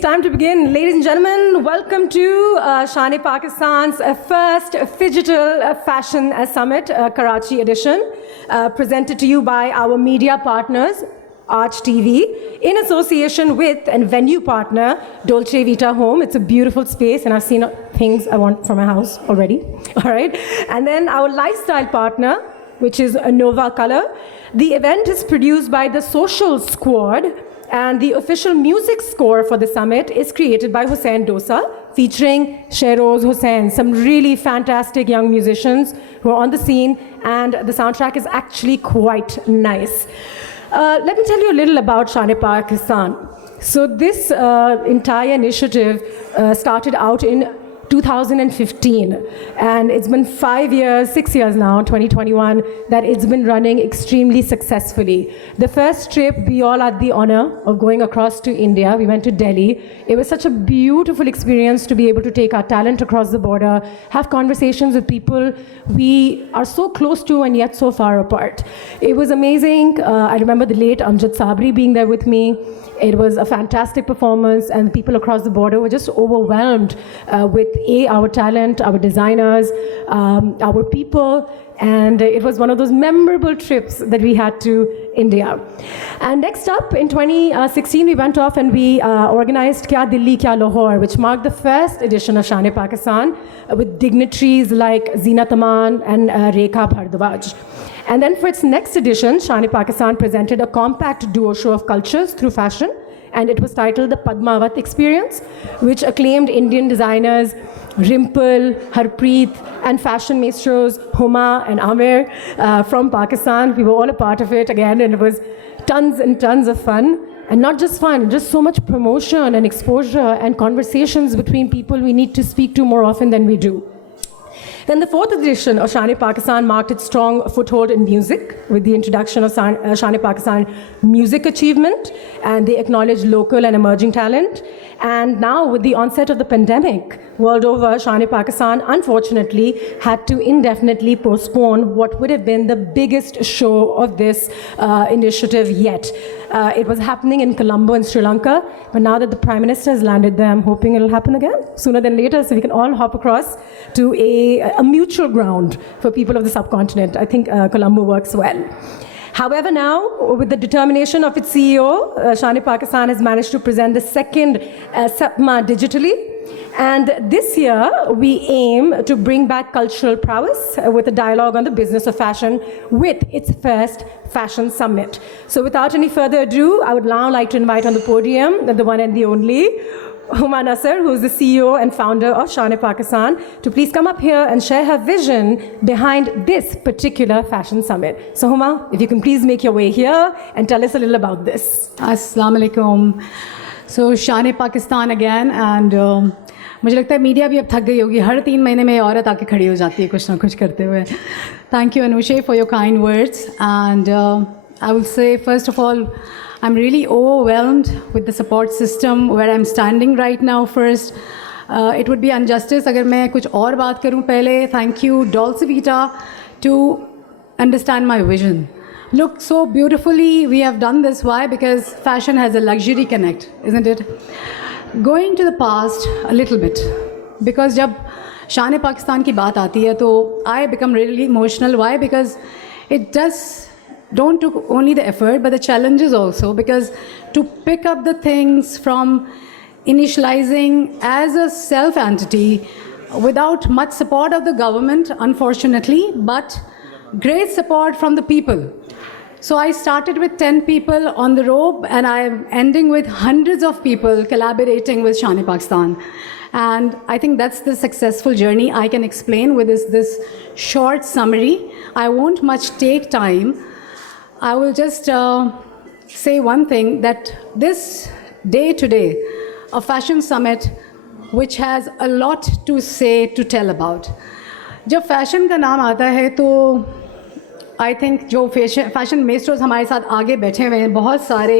it's time to begin. Ladies and gentlemen, welcome to Shane Pakistan's first Phygital Fashion Summit, Karachi edition, presented to you by our media partners, Arch TV, in association with and venue partner, Dolce Vita Home. It's a beautiful space, and I've seen things I want for my house already. All right. And then our lifestyle partner, which is Nova Color. The event is produced by the Social Squad, and the official music score for the summit is created by Hussain Dosa, featuring Shehroz Hussain, some really fantastic young musicians who are on the scene, and the soundtrack is actually quite nice. Let me tell you a little about Shane Pakistan. So this entire initiative started out in 2015, and it's been 6 years now, 2021, that it's been running extremely successfully. The first trip, we all had the honor of going across to India. We went to Delhi. It was such a beautiful experience to be able to take our talent across the border, have conversations with people we are so close to and yet so far apart. It was amazing. I remember the late Amjad Sabri being there with me. It was a fantastic performance, and people across the border were just overwhelmed with our talent, our designers, our people, and it was one of those memorable trips that we had to India. And next up, in 2016, we went off and we organized Kya Delhi Kya Lahore, which marked the first edition of Shane Pakistan, with dignitaries like Zeenat Aman and Rekha Bhardwaj. And then for its next edition, Shane Pakistan presented a compact duo show of cultures through fashion, and it was titled the Padmavat Experience, which acclaimed Indian designers Rimple, Harpreet, and fashion maestros Huma and Amir from Pakistan. We were all a part of it again, and it was tons and tons of fun. And not just fun, just so much promotion and exposure and conversations between people we need to speak to more often than we do. Then the fourth edition of Shane Pakistan marked its strong foothold in music with the introduction of Shane Pakistan Music Achievement, and they acknowledged local and emerging talent. And now with the onset of the pandemic world over, Shane Pakistan unfortunately had to indefinitely postpone what would have been the biggest show of this initiative yet. It was happening in Colombo in Sri Lanka, but now that the Prime Minister has landed there, I'm hoping it'll happen again sooner than later, so we can all hop across to a mutual ground for people of the subcontinent. I think Colombo works well. However, now, with the determination of its CEO, Shane Pakistan has managed to present the second SAPMA digitally. And this year, we aim to bring back cultural prowess with a dialogue on the business of fashion with its first fashion summit. So without any further ado, I would now like to invite on the podium the one and the only Huma Nasser, who is the CEO and founder of Shane Pakistan, to please come up here and share her vision behind this particular fashion summit. So Huma, if you can please make your way here and tell us a little about this. Assalamu alaikum. So Shane Pakistan again, and मुझे लगता है media भी अब थक गई होगी, हर 3 महीने में औरत आके खड़ी हो जाती है कुछ ना कुछ करते हुए. Thank you, Anushe, for your kind words, and I will say first of all, I'm really overwhelmed with the support system where I'm standing right now. First, it would be injustice अगर मैं कुछ और बात करूं पहले. Thank you, Dolce Vita, to understand my vision. Look, so beautifully we have done this. Why? Because fashion has a luxury connect, isn't it? Going to the past a little bit, because जब शान पाकिस्तान की बात आती है तो I become really emotional. Why? Because it don't took only the effort but the challenges also, because to pick up the things from initializing as a self entity without much support of the government, unfortunately, but great support from the people. So I started with 10 people on the rope, and I'm ending with hundreds of people collaborating with Shane Pakistan. And I think that's the successful journey I can explain with this short summary. I won't much take time. I will just say one thing, that this day today, a fashion summit which has a lot to say, to tell about. जब fashion का नाम आता है तो I think जो fashion मेस्ट्रोज हमारे साथ आगे बैठे हुए हैं, बहुत सारे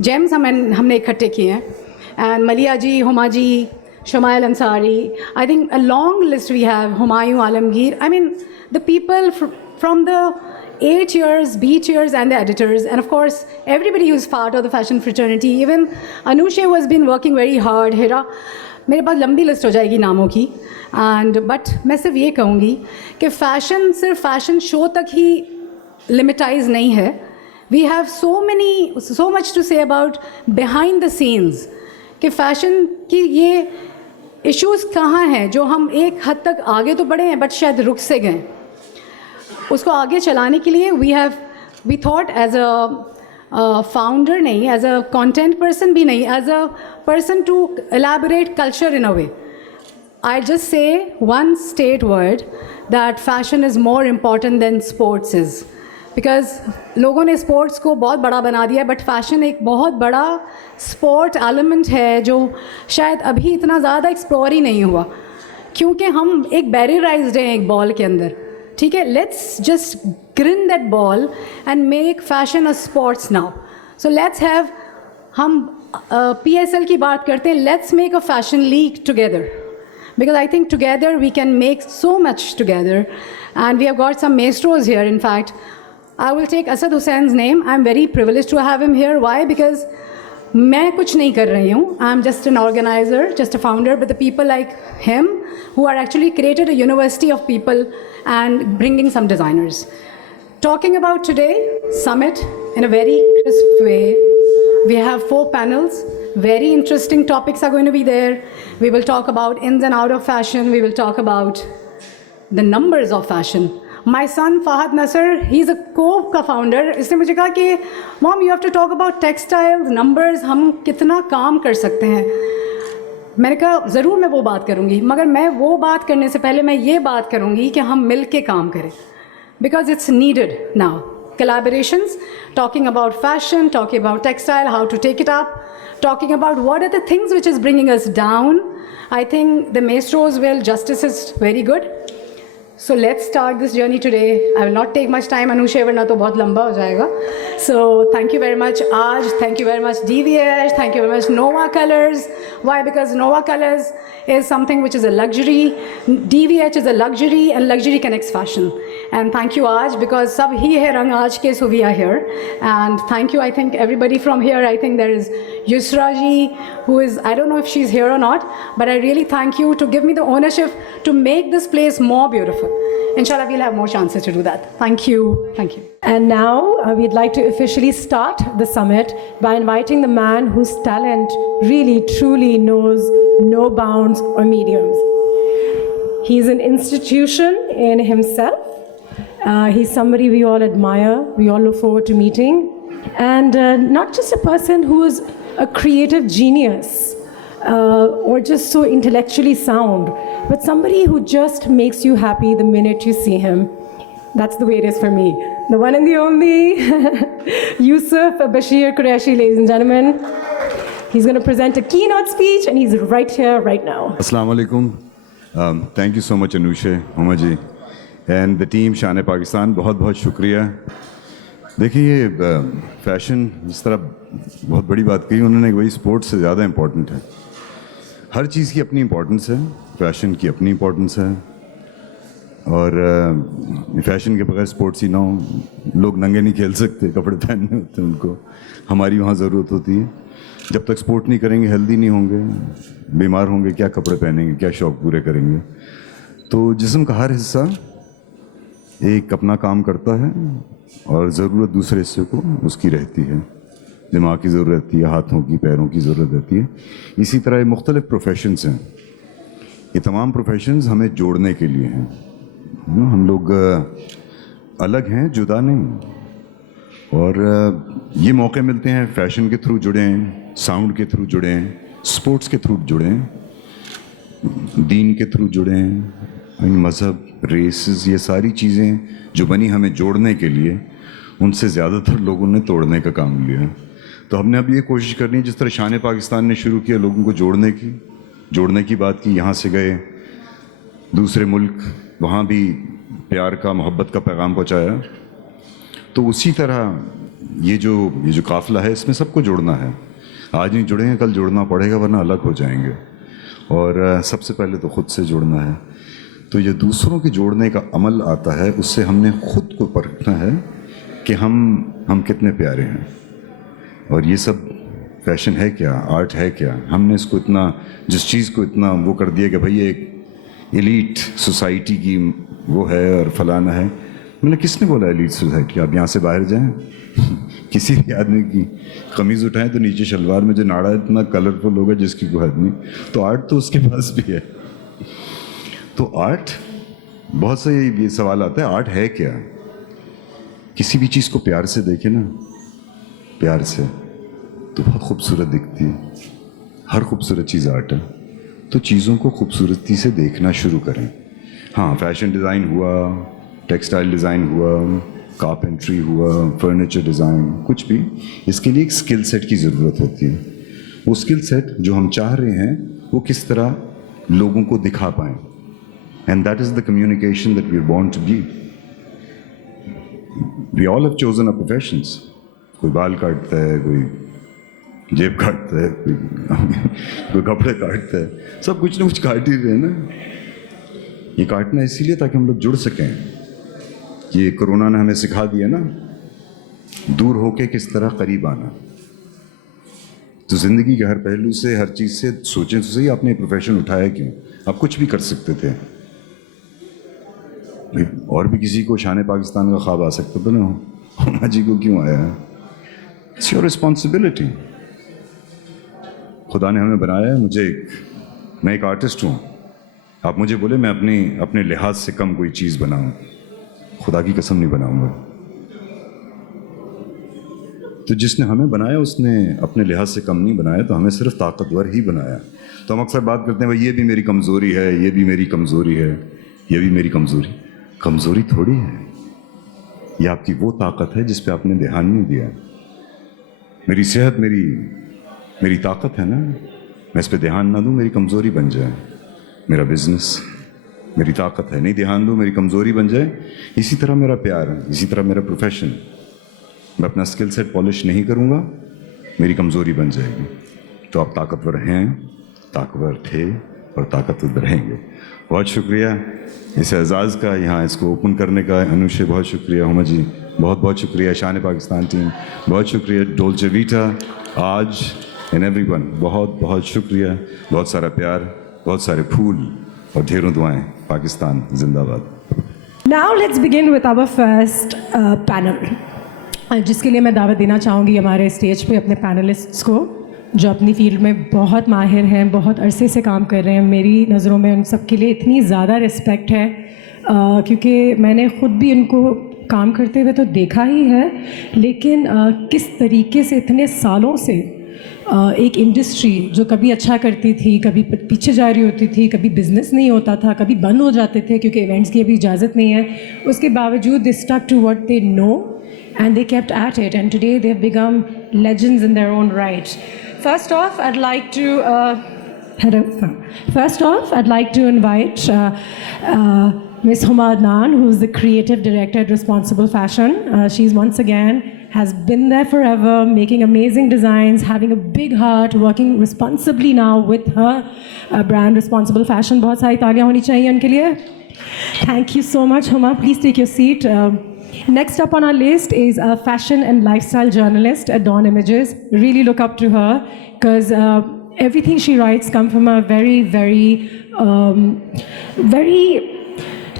जेम्स हमने इकट्ठे किए हैं. एंड मलिया जी, Huma ji, Shumail Ansari, I think a long list we have, Humayun Alamgir. I mean, the people from the A tiers, B tiers, and the editors, and of course everybody who's part of the fashion fraternity. Even Anushe has been working very hard. Hira, मेरे पास लंबी list हो जाएगी नामों की, and but मैं सिर्फ ये कहूँगी कि फैशन सिर्फ फैशन शो तक ही लिमिटाइज नहीं है. We have so much to say about behind the scenes कि फैशन की ये इश्यूज़ कहाँ हैं जो हम एक हद तक आगे तो बढ़े हैं बट शायद रुक से गए. उसको आगे चलाने के लिए we thought as a founder नहीं, as a content person भी नहीं, as a person to elaborate culture in a way. I just say one state word that fashion is more important than sports is. Because लोगों ने sports को बहुत बड़ा बना दिया है, बट फैशन एक बहुत बड़ा स्पोर्ट एलिमेंट है जो शायद अभी इतना ज़्यादा एक्सप्लोर ही नहीं हुआ क्योंकि हम एक बैरियराइज्ड हैं एक बॉल के अंदर. ठीक है, let's just green that ball and make fashion a sports now. So let's have, हम PSL की बात करते हैं, let's make a fashion league together. Because I think together we can make so much together, and we have got some maestros here. In fact, I will take Asad Hussein's name. I'm very privileged to have him here. Why? Because मैं कुछ नहीं कर रही हूँ. I'm just an organizer, just a founder. But the people like him who are actually created a university of people and bringing some designers. Talking about today, summit in a very crisp way. We have 4 panels. Very interesting topics are going to be there. We will talk about ins and out of fashion. We will talk about the numbers of fashion. My son Fahad Nasser, he's a co-founder. इसने मुझे कहा कि Mom, you have to talk about textiles, numbers, हम कितना काम कर सकते हैं. मैंने कहा ज़रूर मैं वो बात करूँगी, मगर मैं वो बात करने से पहले मैं ये बात करूँगी कि हम मिल के काम करें. Because it's needed now. Collaborations, talking about fashion, talking about textile, how to take it up, talking about what are the things which is bringing us down. I think the maestros will, justice is very good. So let's start this journey today. I will not take much time, Anushe, वरना तो बहुत लंबा हो जाएगा. So thank you very much, Aj. Thank you very much, DVH. Thank you very much, Nova Colors. Why? Because Nova Colors is something which is a luxury. DVH is a luxury, and luxury connects fashion. And thank you, Aj, because sab hi hai rang aaj ke, so we are here. And thank you, I think, everybody from here. I think there is Yusra ji, who is, I don't know if she's here or not, but I really thank you to give me the ownership to make this place more beautiful. Inshallah, we'll have more chances to do that. Thank you. Thank you. And now we'd like to officially start the summit by inviting the man whose talent really, truly knows no bounds or mediums. He's an institution in himself. He's somebody we all admire, we all look forward to meeting. And not just a person who is a creative genius or just so intellectually sound, but somebody who just makes you happy the minute you see him. That's the way it is for me. The one and the only Yusuf Bashir Qureshi, ladies and gentlemen. He's going to present a keynote speech, and he's right here, right now. Assalamu alaikum. Thank you so much, Anushe, Huma ji, and the team शान पाकिस्तान. बहुत बहुत शुक्रिया. देखिए, ये fashion जिस तरह बहुत बड़ी बात कही उन्होंने, वही स्पोर्ट्स से ज़्यादा इम्पोर्टेंट है. हर चीज़ की अपनी इम्पोर्टेंस है, फैशन की अपनी इम्पोर्टेंस है, और फैशन के बगैर स्पोर्ट्स ही ना हो. लोग नंगे नहीं खेल सकते, कपड़े पहनने होते हैं उनको, हमारी वहाँ ज़रूरत होती है. जब तक स्पोर्ट नहीं करेंगे, हेल्दी नहीं होंगे, बीमार होंगे, क्या कपड़े पहनेंगे, क्या शौक़ पूरे करेंगे. तो जिस्म का हर हिस्सा एक अपना काम करता है और ज़रूरत दूसरे हिस्से को उसकी रहती है. दिमाग की ज़रूरत रहती है, हाथों की, पैरों की ज़रूरत रहती है. इसी तरह ये मुख्तलिफ़ प्रोफेशंस हैं. ये तमाम प्रोफेशंस हमें जोड़ने के लिए हैं. हम लोग अलग हैं, जुदा नहीं. और ये मौके मिलते हैं, फैशन के थ्रू जुड़ें, साउंड के थ्रू जुड़ें, स्पोर्ट्स के थ्रू जुड़ें, दीन के थ्रू जुड़ें, मज़हब, रेसेस, ये सारी चीज़ें जो बनी हमें जोड़ने के लिए, उनसे ज़्यादातर लोगों ने तोड़ने का काम लिया. तो हमने अब ये कोशिश करनी है, जिस तरह शान पाकिस्तान ने शुरू किया लोगों को जोड़ने की बात की. यहाँ से गए दूसरे मुल्क, वहाँ भी प्यार का, मोहब्बत का पैगाम पहुँचाया. तो उसी तरह ये जो काफ़िला है, इसमें सबको जोड़ना है. आज नहीं जुड़ेंगे, कल जोड़ना पड़ेगा, वरना अलग हो जाएंगे. और सबसे पहले तो ख़ुद से जुड़ना है. तो ये दूसरों के जोड़ने का अमल आता है, उससे हमने खुद को परखना है कि हम कितने प्यारे हैं। और ये सब फैशन है क्या, आर्ट है क्या? हमने इसको इतना, जिस चीज़ को इतना वो कर दिया कि भाई ये एक एलीट सोसाइटी की वो है और फलाना है। मैंने किसने बोला एलीट सोसाइटी? आप यहाँ से बाहर जाएं, किसी भी आदमी की कमीज़ उठाएं तो नीचे शलवार में जो नाड़ा इतना कलरफुल होगा जिसकी कोई आदमी, तो आर्ट तो उसके पास भी है। तो आर्ट, बहुत से ये सवाल आता है, आर्ट है क्या? किसी भी चीज़ को प्यार से देखें ना, प्यार से, तो बहुत खूबसूरत दिखती है। हर खूबसूरत चीज़ आर्ट है। तो चीज़ों को खूबसूरती से देखना शुरू करें। हाँ, फैशन डिज़ाइन हुआ, टेक्सटाइल डिज़ाइन हुआ, कारपेंट्री हुआ, फर्नीचर डिज़ाइन, कुछ भी, इसके लिए एक स्किल सेट की ज़रूरत होती है। वो स्किल सेट जो हम चाह रहे हैं वो किस तरह लोगों को दिखा पाएँ, and that is the communication that we are born to give. We all have chosen a professions. कोई बाल काटता है, कोई जेब काटता है, कोई कपड़े काटता है, सब कुछ ना कुछ काट ही रहे हैं ना। ये काटना इसीलिए ताकि हम लोग जुड़ सकें। ये कोरोना ने हमें सिखा दिया ना, दूर होके किस तरह करीब आना। तो ज़िंदगी के हर पहलू से, हर चीज़ से सोचें तो सही, आपने प्रोफेशन उठाया क्यों? आप कुछ भी कर सकते थे। और भी किसी को शान पाकिस्तान का ख्वाब आ सकता था ना, हुमा जी को क्यों आया? It's your responsibility. खुदा ने हमें बनाया है, मैं एक आर्टिस्ट हूँ। आप मुझे बोले मैं अपने लिहाज से कम कोई चीज़ बनाऊँ, खुदा की कसम नहीं बनाऊँगा। तो जिसने हमें बनाया उसने अपने लिहाज से कम नहीं बनाया, तो हमें सिर्फ ताकतवर ही बनाया। तो हम अक्सर बात करते हैं भाई ये भी मेरी कमज़ोरी है, ये भी मेरी कमज़ोरी है, ये भी मेरी कमज़ोरी थोड़ी है। ये आपकी वो ताकत है जिस पे आपने ध्यान नहीं दिया। मेरी सेहत मेरी ताकत है ना, मैं इस पे ध्यान ना दूँ मेरी कमज़ोरी बन जाए। मेरा बिजनेस मेरी ताकत है, नहीं ध्यान दूँ मेरी कमज़ोरी बन जाए। इसी तरह मेरा प्यार, इसी तरह मेरा प्रोफेशन, मैं अपना स्किल सेट पॉलिश नहीं करूँगा, मेरी कमज़ोरी बन जाएगी। तो आप ताकतवर हैं, ताकतवर थे और ताकतवर रहेंगे। बहुत शुक्रिया इस एजाज़ का, यहाँ इसको ओपन करने का। अनुशे बहुत शुक्रिया, हुमा जी बहुत बहुत शुक्रिया, शान पाकिस्तान टीम बहुत शुक्रिया, डोल्चे वीटा, आज एंड एवरीवन बहुत बहुत शुक्रिया। बहुत सारा प्यार, बहुत सारे फूल और ढेरों दुआएं। पाकिस्तान जिंदाबाद। Now let's begin with our first panel, जिसके लिए मैं दावत देना चाहूँगी हमारे स्टेज पे अपने पैनलिस्ट्स को, जो अपनी फील्ड में बहुत माहिर हैं, बहुत अरसे से काम कर रहे हैं। मेरी नज़रों में उन सब के लिए इतनी ज़्यादा रिस्पेक्ट है, क्योंकि मैंने ख़ुद भी उनको काम करते हुए तो देखा ही है, लेकिन किस तरीके से इतने सालों से एक इंडस्ट्री जो कभी अच्छा करती थी, कभी पीछे जा रही होती थी, कभी बिज़नेस नहीं होता था, कभी बंद हो जाते थे क्योंकि इवेंट्स की अभी इजाज़त नहीं है, उसके बावजूद they stuck to what they know and they kept at it, and today they have become legends in their own right. First off, I'd like to invite Ms. Huma Adnan, who's the creative director at Responsible Fashion. She's once again has been there forever, making amazing designs, having a big heart, working responsibly now with her brand Responsible Fashion. बहुत सारी तालियां होनी चाहिए उनके लिए. Thank you so much, Huma. Please take your seat. Next up on our list is a fashion and lifestyle journalist at Dawn Images. Really look up to her because everything she writes comes from a very, very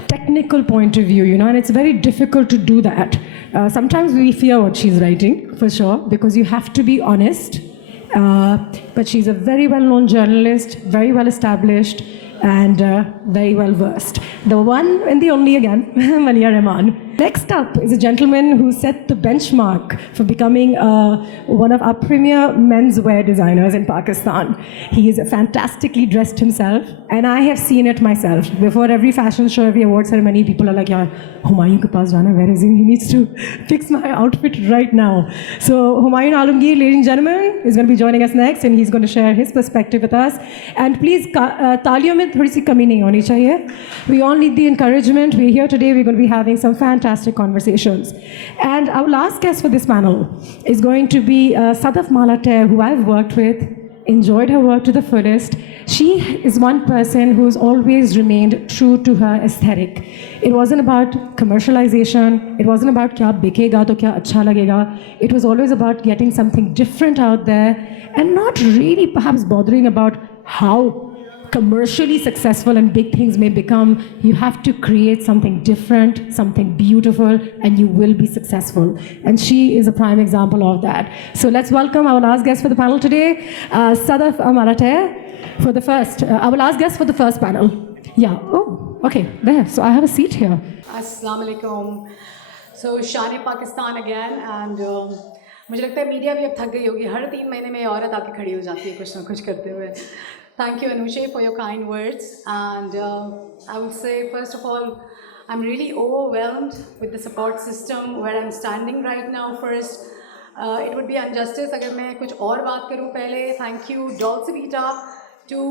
technical point of view, and it's very difficult to do that. Sometimes we fear what she's writing, for sure, because you have to be honest. But she's a very well-known journalist, very well-established, and very well-versed. The one and the only again, Mania Rahman. Next up is a gentleman who set the benchmark for becoming one of our premier menswear designers in Pakistan. He is fantastically dressed himself, and I have seen it myself. Before every fashion show, every award ceremony, people are like, "Yeah, Humayun ke paas jana, where is he? He needs to fix my outfit right now." So Humayun Alamgir, ladies and gentlemen, is going to be joining us next, and he's going to share his perspective with us. And please, taaliyon mein thodi si kami nahi honi chahiye. We all need the encouragement. We're here today. We're going to be having some fantastic conversations. And our last guest for this panel is going to be Sadaf Malater, who I've worked with, enjoyed her work to the fullest. She is one person who's always remained true to her aesthetic. It wasn't about commercialization. It wasn't about kya bikega to kya acha lagega. It was always about getting something different out there and not really perhaps bothering about how commercially successful and big things may become. You have to create something different, something beautiful, and you will be successful. And she is a prime example of that. So let's welcome our last guest for the panel today, Sadaf Amarate, for the first, our last guest for the first panel. Yeah, oh, okay, there. So I have a seat here. अस्सलाम वालेकुम. So शान Pakistan again and मुझे लगता है media भी अब थक गई होगी. हर 3 महीने में औरत आके खड़ी हो जाती है कुछ ना कुछ करते हुए. Thank you, Anushe, for your kind words. And I will say, first of all, I'm really overwhelmed with the support system where I'm standing right now. First, it would be injustice अगर मैं कुछ और बात करूँ पहले. Thank you, Dolce Vita, to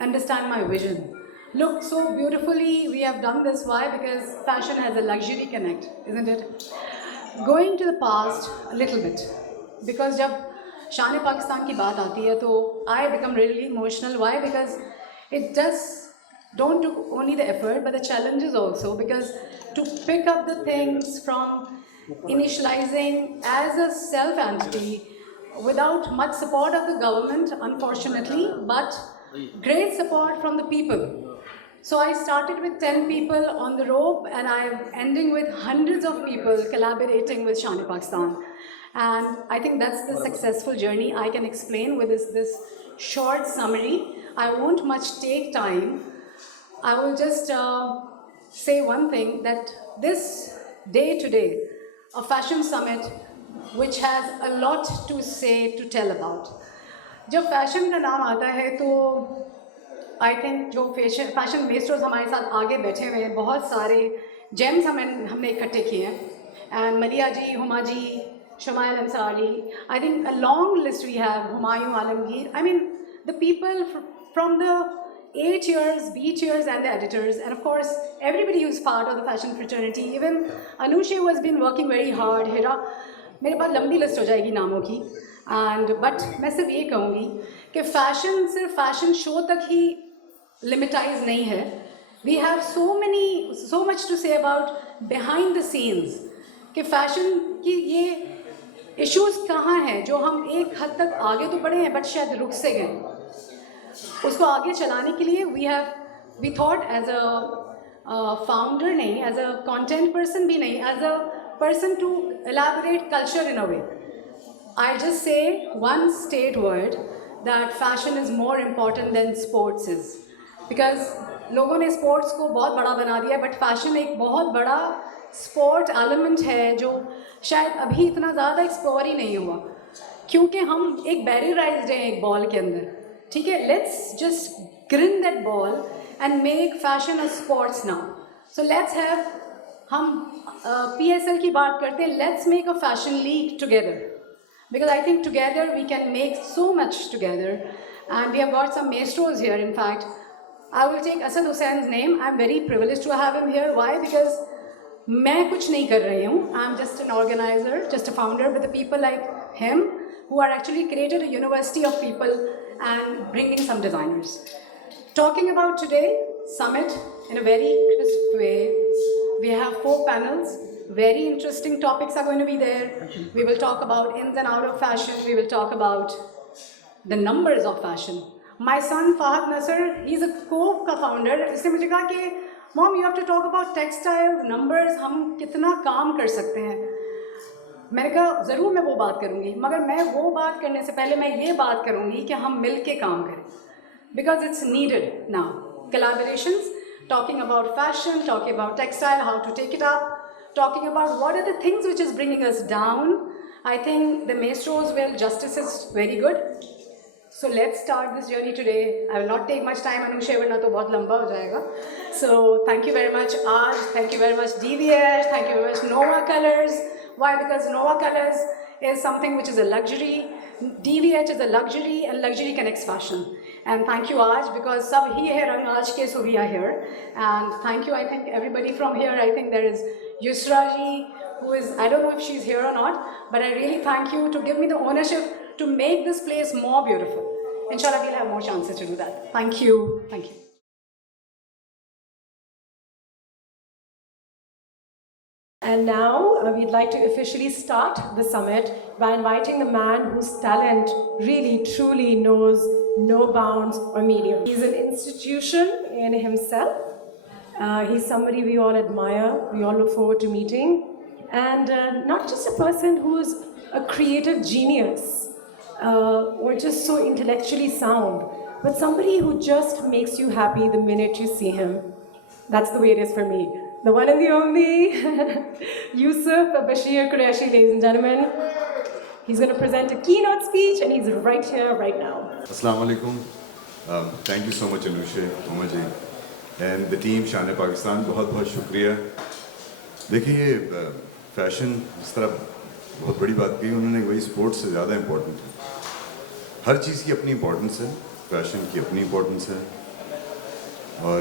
understand my vision. Look, so beautifully we have done this. Why? Because fashion has a luxury connect, isn't it? Going to the past a little bit. Because जब शान पाकिस्तान की बात आती है तो I become really emotional. Why? Because it does don't do only the effort but the challenges also, because to pick up the things from initializing as a self entity without much support of the government, unfortunately, but great support from the people. So I started with 10 people on the rope and I'm ending with hundreds of people collaborating with Shane Pakistan. And I think that's the successful journey I can explain with this short summary. I won't much take time. I will just say one thing, that this day today, a fashion summit which has a lot to say, to tell about. जब fashion का नाम आता है तो I think जो fashion maestros हमारे साथ आगे बैठे हुए हैं, बहुत सारे gems हमने इकट्ठे किए हैं. And मलिया जी, Huma ji, Shumail Ansari, I think a long list we have, Humayun Alamgir. I mean, the people from the A tiers, B tiers, and the editors, and of course, everybody who's part of the fashion fraternity. Even Anushe who has been working very hard. Hira, मेरे पास लंबी list हो जाएगी नामों की. But मैं सिर्फ ये कहूँगी कि fashion सिर्फ fashion show तक ही limitized नहीं है. We have so much to say about behind the scenes. कि fashion की ये issues कहाँ हैं जो हम एक हद तक आगे तो बढ़े हैं but शायद रुक से गए. उसको आगे चलाने के लिए we thought as a founder नहीं, as a content person भी नहीं, as a person to elaborate culture in a way. I just say one state word, that fashion is more important than sports is. Because लोगों ने sports को बहुत बड़ा बना दिया, but fashion एक बहुत बड़ा sport element है जो शायद अभी इतना ज़्यादा explore ही नहीं हुआ, क्योंकि हम एक barrierized हैं एक ball के अंदर. ठीक है, let's just grind that ball and make fashion a sports now. So let's have, हम PSL की बात करते हैं, let's make a fashion league together. Because I think together we can make so much together. And we have got some maestros here, in fact. I will take Asad Hussein's name. I'm very privileged to have him here. Why? Because मैं कुछ नहीं कर रही हूँ. I'm just an organizer, just a founder, with the people like him who are actually created a university of people and bringing some designers. Talking about today, summit in a very crisp way. We have 4 panels. Very interesting topics are going to be there. We will talk about ins and outs of fashion. We will talk about the numbers of fashion. My son Fahad Nasser, he's a co-founder. इसने मुझे कहा कि Mom, you have to talk about textiles, numbers. हम कितना काम कर सकते हैं. मैंने कहा ज़रूर मैं वो बात करूँगी, मगर मैं वो बात करने से पहले मैं ये बात करूँगी कि हम मिल के काम करें. Because it's needed now. Collaborations, talking about fashion, talking about textile, how to take it up, talking about what are the things which is bringing us down. I think the maestros will, justice is very good. So let's start this journey today. I will not take much time, Anushe, वरना तो बहुत लंबा हो जाएगा. So thank you very much, Aj. Thank you very much, DVH. Thank you very much, Nova Colors. Why? Because Nova Colors is something which is a luxury. DVH is a luxury, and luxury connects fashion. And thank you, Aj, because sab hi hai rang Aj ke, so we are here. And thank you, I think everybody from here. I think there is Yusra ji, who is, I don't know if she's here or not, but I really thank you to give me the ownership to make this place more beautiful. inshallah we'll have more chances to do that. Thank you. Thank you. And now we'd like to officially start the summit by inviting the man whose talent really truly knows no bounds or medium. He's an institution in himself. He's somebody we all admire, we all look forward to meeting. And not just a person who's a creative genius or just so intellectually sound, but somebody who just makes you happy the minute you see him. That's the way it is for me. The one and the only Yusuf Bashir Qureshi, ladies and gentlemen. He's going to present a keynote speech and he's right here, right now. Assalamu alaikum. Thank you so much, Anusha, Oma ji, and the team शान पाकिस्तान. बहुत बहुत शुक्रिया. देखिए, fashion इस तरह बहुत बड़ी बात कही उन्होंने, वही स्पोर्ट्स से ज़्यादा इम्पोर्टेंट है. हर चीज़ की अपनी इम्पोर्टेंस है, फैशन की अपनी इम्पोर्टेंस है, और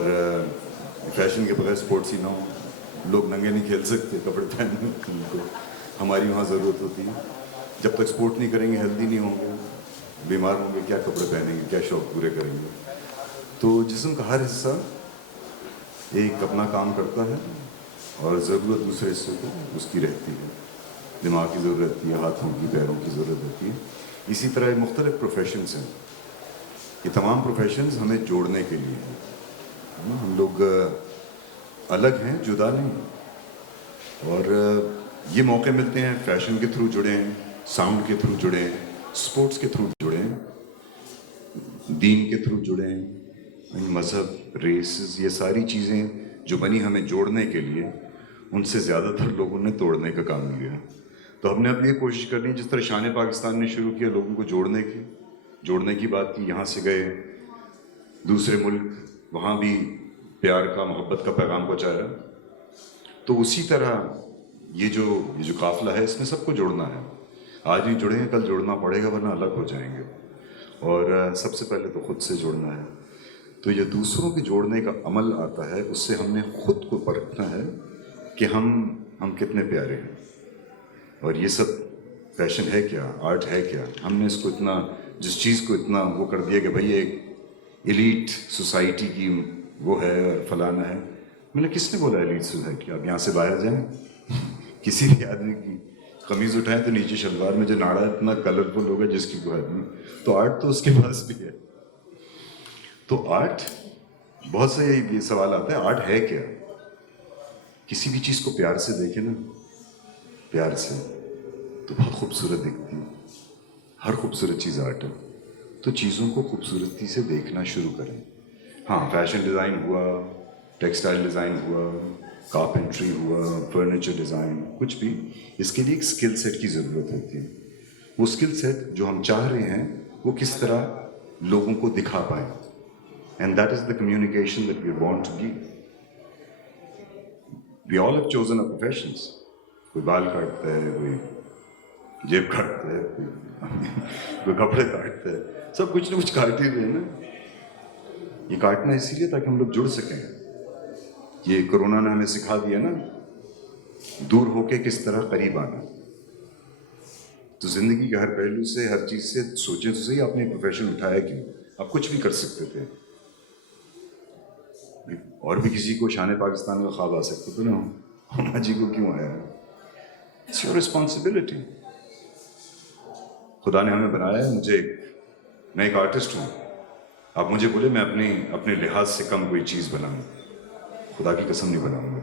फैशन के बगैर स्पोर्ट्स ही ना हो. लोग नंगे नहीं खेल सकते कपड़े पहनने, उनको हमारी वहाँ ज़रूरत होती है. जब तक स्पोर्ट नहीं करेंगे, हेल्दी नहीं होंगे, बीमार होंगे, क्या कपड़े पहनेंगे, क्या शौक पूरे करेंगे. तो जिस्म का हर हिस्सा एक अपना काम करता है और ज़रूरत दूसरे हिस्से को उसकी रहती है. दिमाग की ज़रूरत रहती है, हाथों की, पैरों की ज़रूरत रहती है. इसी तरह मुख्तलिफ प्रोफेशंस हैं. ये तमाम प्रोफेशंस हमें जोड़ने के लिए हैं. हम लोग अलग हैं, जुदा नहीं. और ये मौके मिलते हैं, फैशन के थ्रू जुड़े हैं, साउंड के थ्रू जुड़े हैं, स्पोर्ट्स के थ्रू जुड़े हैं, दीन के थ्रू जुड़े हैं. मज़हब, रेसेस, ये सारी चीज़ें जो बनी हमें जोड़ने के लिए, उनसे ज़्यादातर लोगों ने तोड़ने का काम लिया. तो हमने अब ये कोशिश करनी है, जिस तरह शान पाकिस्तान ने शुरू किया लोगों को जोड़ने की बात की. यहाँ से गए दूसरे मुल्क, वहाँ भी प्यार का, मोहब्बत का पैगाम पहुँचाया. तो उसी तरह ये जो काफ़िला है, इसमें सबको जोड़ना है. आज नहीं जुड़ेंगे, कल जोड़ना पड़ेगा, वरना अलग हो जाएंगे. और सबसे पहले तो ख़ुद से जोड़ना है. तो ये दूसरों के जोड़ने का अमल आता है, उससे हमने ख़ुद को परखना है कि हम कितने प्यारे हैं. और ये सब फैशन है क्या, आर्ट है क्या. हमने इसको इतना, जिस चीज़ को इतना वो कर दिया कि भाई एक एलीट सोसाइटी की वो है और फलाना है. मैंने, किसने बोला एलीट सोसाइटी? आप यहाँ से बाहर जाएं, किसी भी आदमी की कमीज़ उठाएं तो नीचे शलवार में जो नाड़ा इतना कलरफुल होगा जिसकी कोई आदमी, तो आर्ट तो उसके पास भी है. तो आर्ट, बहुत से ये सवाल आता है, आर्ट है क्या? किसी भी चीज़ को प्यार से देखें ना, प्यार से, तो बहुत खूबसूरत दिखती है. हर खूबसूरत चीज़ आर्ट है. तो चीज़ों को खूबसूरती से देखना शुरू करें. हाँ, फैशन डिज़ाइन हुआ, टेक्सटाइल डिज़ाइन हुआ, कारपेंट्री हुआ, फर्नीचर डिज़ाइन, कुछ भी, इसके लिए एक स्किल सेट की ज़रूरत होती है. वो स्किल सेट जो हम चाह रहे हैं, वो किस तरह लोगों को दिखा पाएँ. And that is the communication that we are born to give. We all have chosen a professions. कोई बाल काटता है, कोई जेब काटता है, कोई कपड़े काटता है, सब कुछ ना कुछ काट ही रहे हैं ना. ये काटना इसीलिए ताकि हम लोग जुड़ सकें. ये कोरोना ने हमें सिखा दिया ना, दूर होके किस तरह करीब आना. तो ज़िंदगी के हर पहलू से, हर चीज़ से सोचें तो सही, आपने प्रोफेशन उठाया क्यों? आप कुछ भी कर सकते थे, और भी किसी को शान पाकिस्तान का ख्वाब आ सकता था ना, अम्मा जी को क्यों आया? It's your responsibility. खुदा ने हमें बनाया है. मैं एक आर्टिस्ट हूँ. आप मुझे बोले मैं अपने लिहाज से कम कोई चीज़ बनाऊँ, खुदा की कसम नहीं बनाऊँगा.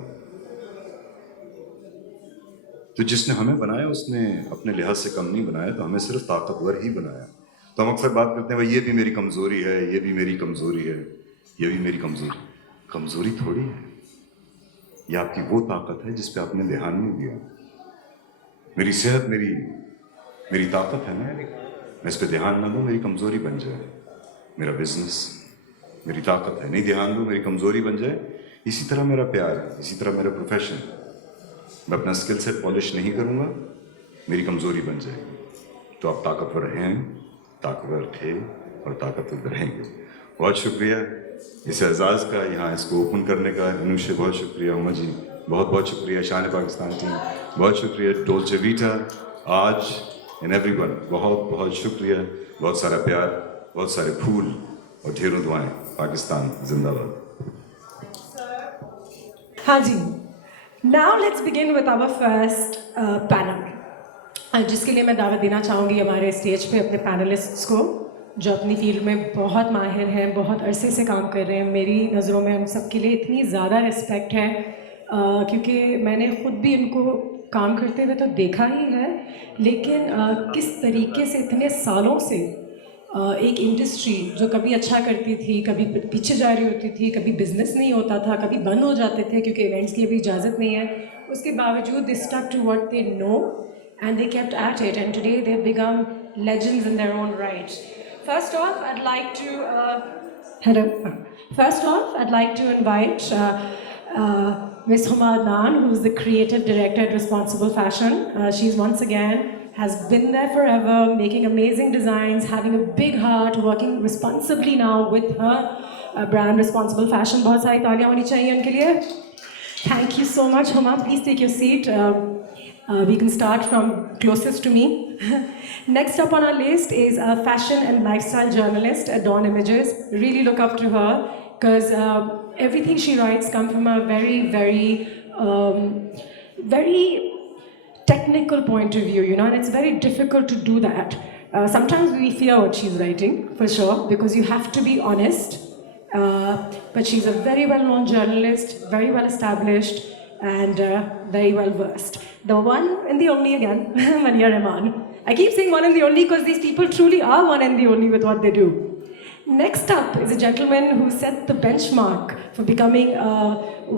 तो जिसने हमें बनाया उसने अपने लिहाज से कम नहीं बनाया, तो हमें सिर्फ ताकतवर ही बनाया. तो हम अक्सर बात करते हैं, भाई ये भी मेरी कमज़ोरी है, ये भी मेरी कमज़ोरी है, ये भी मेरी कमज़ोरी थोड़ी है. ये आपकी वो ताकत है जिस पे आपने ध्यान नहीं दिया. मेरी सेहत मेरी ताकत है ना, मैं इस पे ध्यान ना दूँ, मेरी कमज़ोरी बन जाए. मेरा बिजनेस मेरी ताकत है, नहीं ध्यान दूँ, मेरी कमज़ोरी बन जाए. इसी तरह मेरा प्यार, इसी तरह मेरा प्रोफेशन, मैं अपना स्किल सेट पॉलिश नहीं करूँगा, मेरी कमज़ोरी बन जाएगी. तो आप ताकतवर हैं, ताकतवर थे और ताकतवर रहेंगे. बहुत शुक्रिया इस एजाज़ का, यहाँ इसको ओपन करने का. अनुषे बहुत शुक्रिया, उमा जी बहुत बहुत शुक्रिया, शान पाकिस्तान टीम बहुत शुक्रिया, डोल्चे वीटा, आज एंड एवरीवन बहुत बहुत शुक्रिया. बहुत सारा प्यार. बहुत सारे फूल और ढेरों दुआएं। पाकिस्तान जिंदाबाद। Haji, now let's begin with our first panel. जिसके लिए मैं दावत देना चाहूँगी हमारे स्टेज पे अपने पैनलिस्ट्स को जो अपनी फील्ड में बहुत माहिर हैं, बहुत अरसे से काम कर रहे हैं। मेरी नज़रों में उन सब के लिए इतनी ज़्यादा रिस्पेक्ट है क्योंकि मैंने ख़ुद भी उनको काम करते हुए तो देखा ही है, लेकिन किस तरीके से इतने सालों से एक इंडस्ट्री जो कभी अच्छा करती थी, कभी पीछे जा रही होती थी, कभी बिजनेस नहीं होता था, कभी बंद हो जाते थे क्योंकि इवेंट्स की अभी इजाज़त नहीं है, उसके बावजूद they stuck to what they know and they kept at it, and today they've become legends in their own right. First off, I'd like to invite Ms. Huma Adnan, who's the creative director at Responsible Fashion. She's once again has been there forever, making amazing designs, having a big heart, working responsibly now with her brand Responsible Fashion. बहुत सारी तालियां होनी चाहिए उनके लिए. Thank you so much, Huma. Please take your seat. We can start from closest to me. Next up on our list is a fashion and lifestyle journalist at Dawn Images. Really look up to her because everything she writes comes from a very technical point of view, and it's very difficult to do that. Sometimes we fear what she's writing, for sure, because you have to be honest. But she's a very well-known journalist, very well established, and very well versed. The one and the only again, Mania Rahman. I keep saying one and the only because these people truly are one and the only with what they do. Next up is a gentleman who set the benchmark for becoming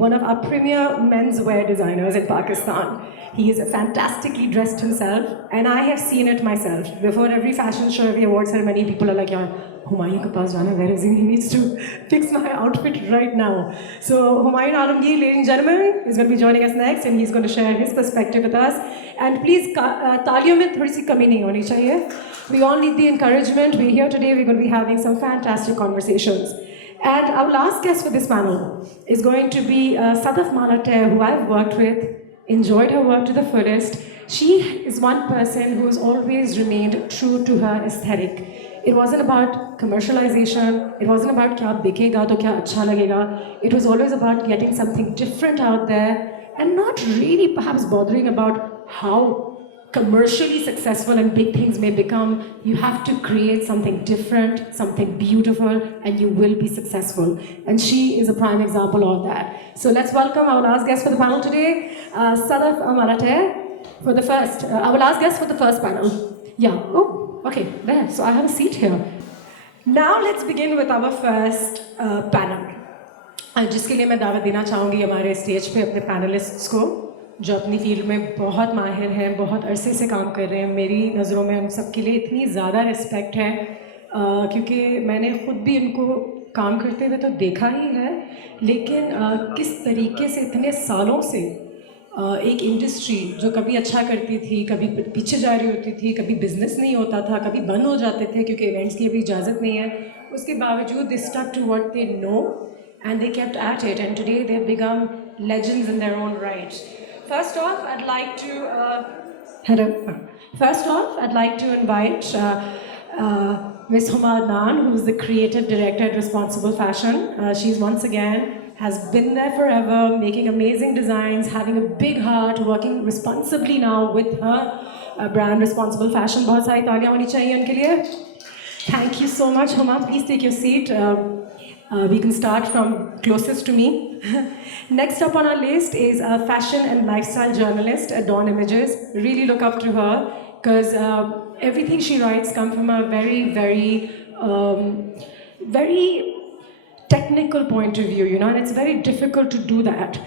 one of our premier menswear designers in Pakistan. He is fantastically dressed himself, and I have seen it myself. Before every fashion show, every award ceremony, people are like, yeah, Humayun ke paas jana, where is he? He needs to fix my outfit right now. So Humayun Alamgir, ladies and gentlemen, is going to be joining us next, and he's going to share his perspective with us. And please, taaliyon mein thodi si kami nahi honi chahiye. We all need the encouragement. We're here today. We're going to be having some fantastic conversations. And our last guest for this panel is going to be Sadaf Malater, who I've worked with, enjoyed her work to the fullest. She is one person who has always remained true to her aesthetic. It wasn't about commercialization. It wasn't about kya bikega to kya acha lagega. It was always about getting something different out there and not really perhaps bothering about how commercially successful and big things may become. You have to create something different, something beautiful, and you will be successful. And she is a prime example of that. So let's welcome our last guest for the panel today, Sadaf Malater, for the first, our last guest for the first panel. Yeah, oh, okay, there. So I have a seat here. Now let's begin with our first panel. जिसके लिए मैं दावत देना चाहूँगी हमारे stage पे अपने panellists को जो अपनी फील्ड में बहुत माहिर हैं, बहुत अरसे से काम कर रहे हैं। मेरी नज़रों में उन सब के लिए इतनी ज़्यादा रिस्पेक्ट है क्योंकि मैंने ख़ुद भी उनको काम करते हुए तो देखा ही है, लेकिन किस तरीके से इतने सालों से एक इंडस्ट्री जो कभी अच्छा करती थी, कभी पीछे जा रही होती थी, कभी बिजनेस नहीं होता था, कभी बंद हो जाते थे क्योंकि इवेंट्स की अभी इजाज़त नहीं है, उसके बावजूद they stuck to what they know and they kept at it, and today they've become legends in their own right. First off, I'd like to invite Ms. Huma Adnan, who's the creative director at Responsible Fashion. She's once again has been there forever, making amazing designs, having a big heart, working responsibly now with her brand Responsible Fashion. बहुत सारी तालियां होनी चाहिए उनके लिए. Thank you so much, Huma. Please take your seat. We can start from closest to me. Next up on our list is a fashion and lifestyle journalist at Dawn Images. Really look up to her because everything she writes comes from a very technical point of view, and it's very difficult to do that.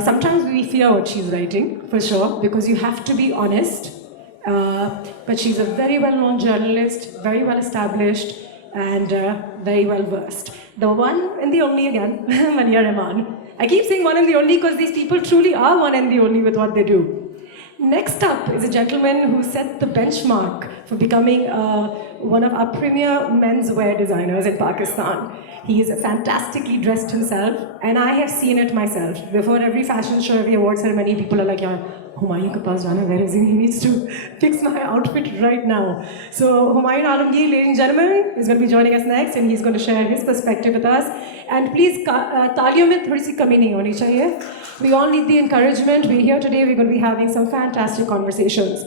Sometimes we fear what she's writing, for sure, because you have to be honest. But she's a very well-known journalist, very well established, and very well versed. The one and the only again, Mania Rahman. I keep saying one and the only because these people truly are one and the only with what they do. Next up is a gentleman who set the benchmark for becoming one of our premier menswear designers in Pakistan. He is fantastically dressed himself, and I have seen it myself. Before every fashion show, every award ceremony, people are like, yeah, Humayun ke paas jana, where is he? He needs to fix my outfit right now. So Humayun Alamgir, ladies and gentlemen, is going to be joining us next, and he's going to share his perspective with us. And please, taaliyon mein thodi si kami nahi honi chahiye. We all need the encouragement. We're here today. We're going to be having some fantastic conversations.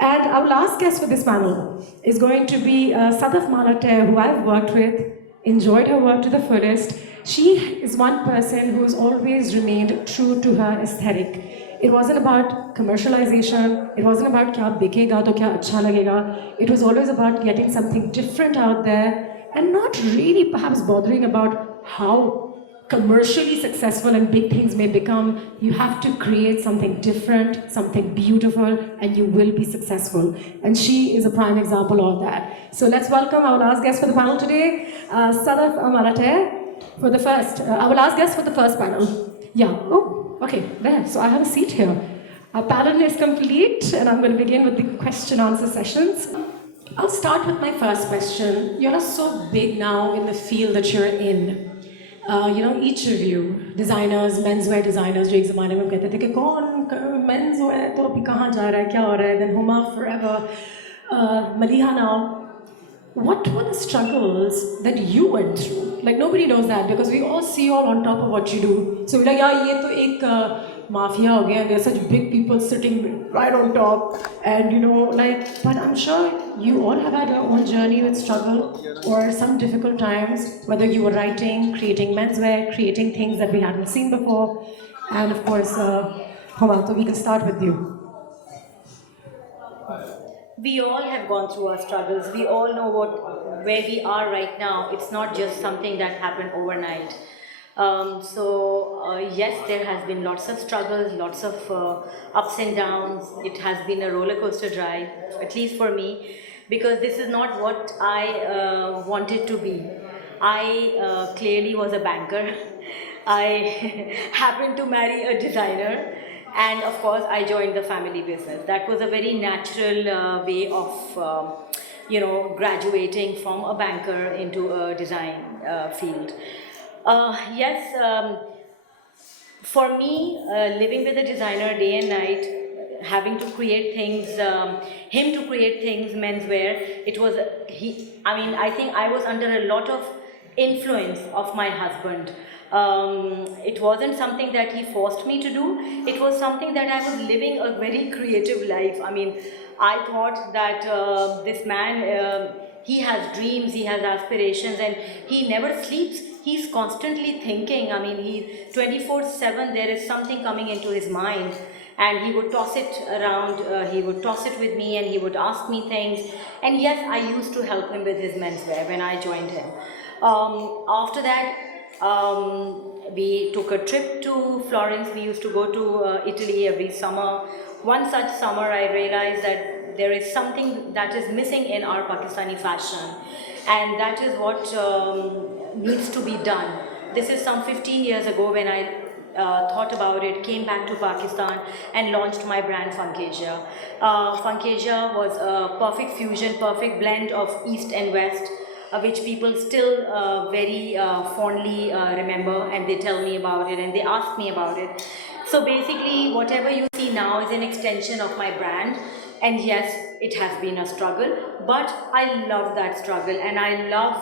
And our last guest for this panel is going to be Sadaf Malater, who I've worked with, enjoyed her work to the fullest. She is one person who has always remained true to her aesthetic. It wasn't about commercialization. It wasn't about kya bikega to kya acha lagega. It was always about getting something different out there and not really perhaps bothering about how commercially successful and big things may become. You have to create something different, something beautiful, and you will be successful. And she is a prime example of that. So let's welcome our last guest for the panel today, Sadaf Malater, for the first, our last guest for the first panel. Yeah, oh, okay, there. So I have a seat here. Our panel is complete, and I'm going to begin with the question answer sessions. I'll start with my first question. You are so big now in the field that you're in. You know, each of you, designers, menswear designers, जो एक ज़माने में कहते थे कि कौन menswear तो अभी कहाँ जा रहा है, क्या हो रहा है, then Huma forever, Maliha now. What were the struggles that you went through? Like nobody knows that because we all see you all on top of what you do. So we're like, yeah, ये तो एक mafia हो गया. There are such big people sitting right on top, and you know, like. But I'm sure you all have had your own journey with struggle or some difficult times. Whether you were writing, creating menswear, creating things that we hadn't seen before, and of course, Huma, so we can start with you. We all have gone through our struggles. We all know where we are right now. It's not just something that happened overnight. Yes, there has been lots of struggles, lots of ups and downs. It has been a roller coaster ride, at least for me, because this is not what I wanted to be. I clearly was a banker. I happened to marry a designer. And of course, I joined the family business. That was a very natural way of, graduating from a banker into a design field. For me, living with a designer day and night, having to create things, him to create things, menswear, I think I was under a lot of influence of my husband. It wasn't something that he forced me to do. It was something that I was living a very creative life. I mean, I thought that this man, he has dreams, he has aspirations, and he never sleeps. He's constantly thinking. I mean, he's 24/7. There is something coming into his mind, and he would toss it around. He would toss it with me, and he would ask me things. And yes, I used to help him with his menswear when I joined him. After that, we took a trip to Florence. We used to go to Italy every summer. One such summer, I realized that there is something that is missing in our Pakistani fashion, and that is what needs to be done. This is some 15 years ago when I thought about it, came back to Pakistan and launched my brand Funkasia. Funkasia was a perfect fusion, perfect blend of East and West, which people still very fondly remember, and they tell me about it and they ask me about it. So basically, whatever you see now is an extension of my brand, and yes, it has been a struggle, but I love that struggle, and I love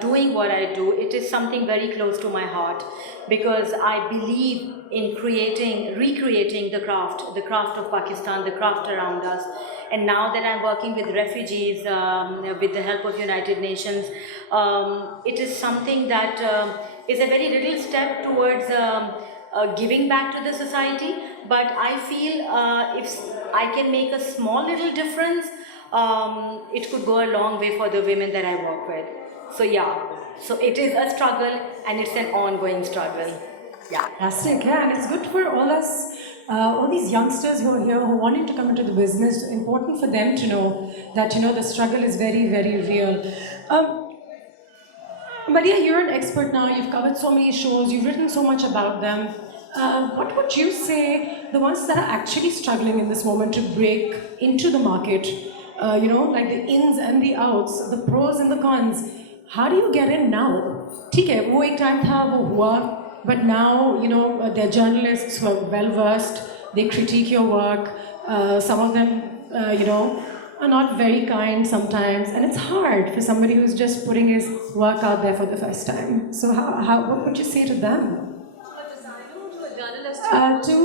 doing what I do. It is something very close to my heart, because I believe in recreating the craft of Pakistan, the craft around us. And now that I'm working with refugees, with the help of United Nations, it is something that is a very little step towards giving back to the society. But I feel if I can make a small little difference, it could go a long way for the women that I work with. So it is a struggle, and it's an ongoing struggle. Yeah. Fantastic, yeah, and it's good for all us, all these youngsters who are here who are wanting to come into the business. Important for them to know that the struggle is very, very real. Maria, you're an expert now. You've covered so many shows. You've written so much about them. What would you say the ones that are actually struggling in this moment to break into the market? Like the ins and the outs, the pros and the cons. How do you get in now? ठीक है, वो एक time था, वो हुआ. But now, they're journalists who are well versed. they critique your work. Some of them, are not very kind sometimes, and it's hard for somebody who's just putting his work out there for the first time. So, what would you say to them? A designer or to a journalist? To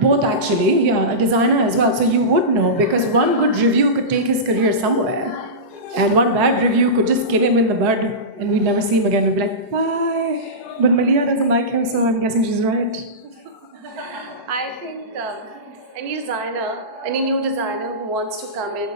both, actually, yeah, a designer as well. So you would know, because one good review could take his career somewhere, and one bad review could just kill him in the bud, and we'd never see him again. We'd be like, bye. But Malia doesn't like him, so I'm guessing she's right. I think any designer, any new designer who wants to come in,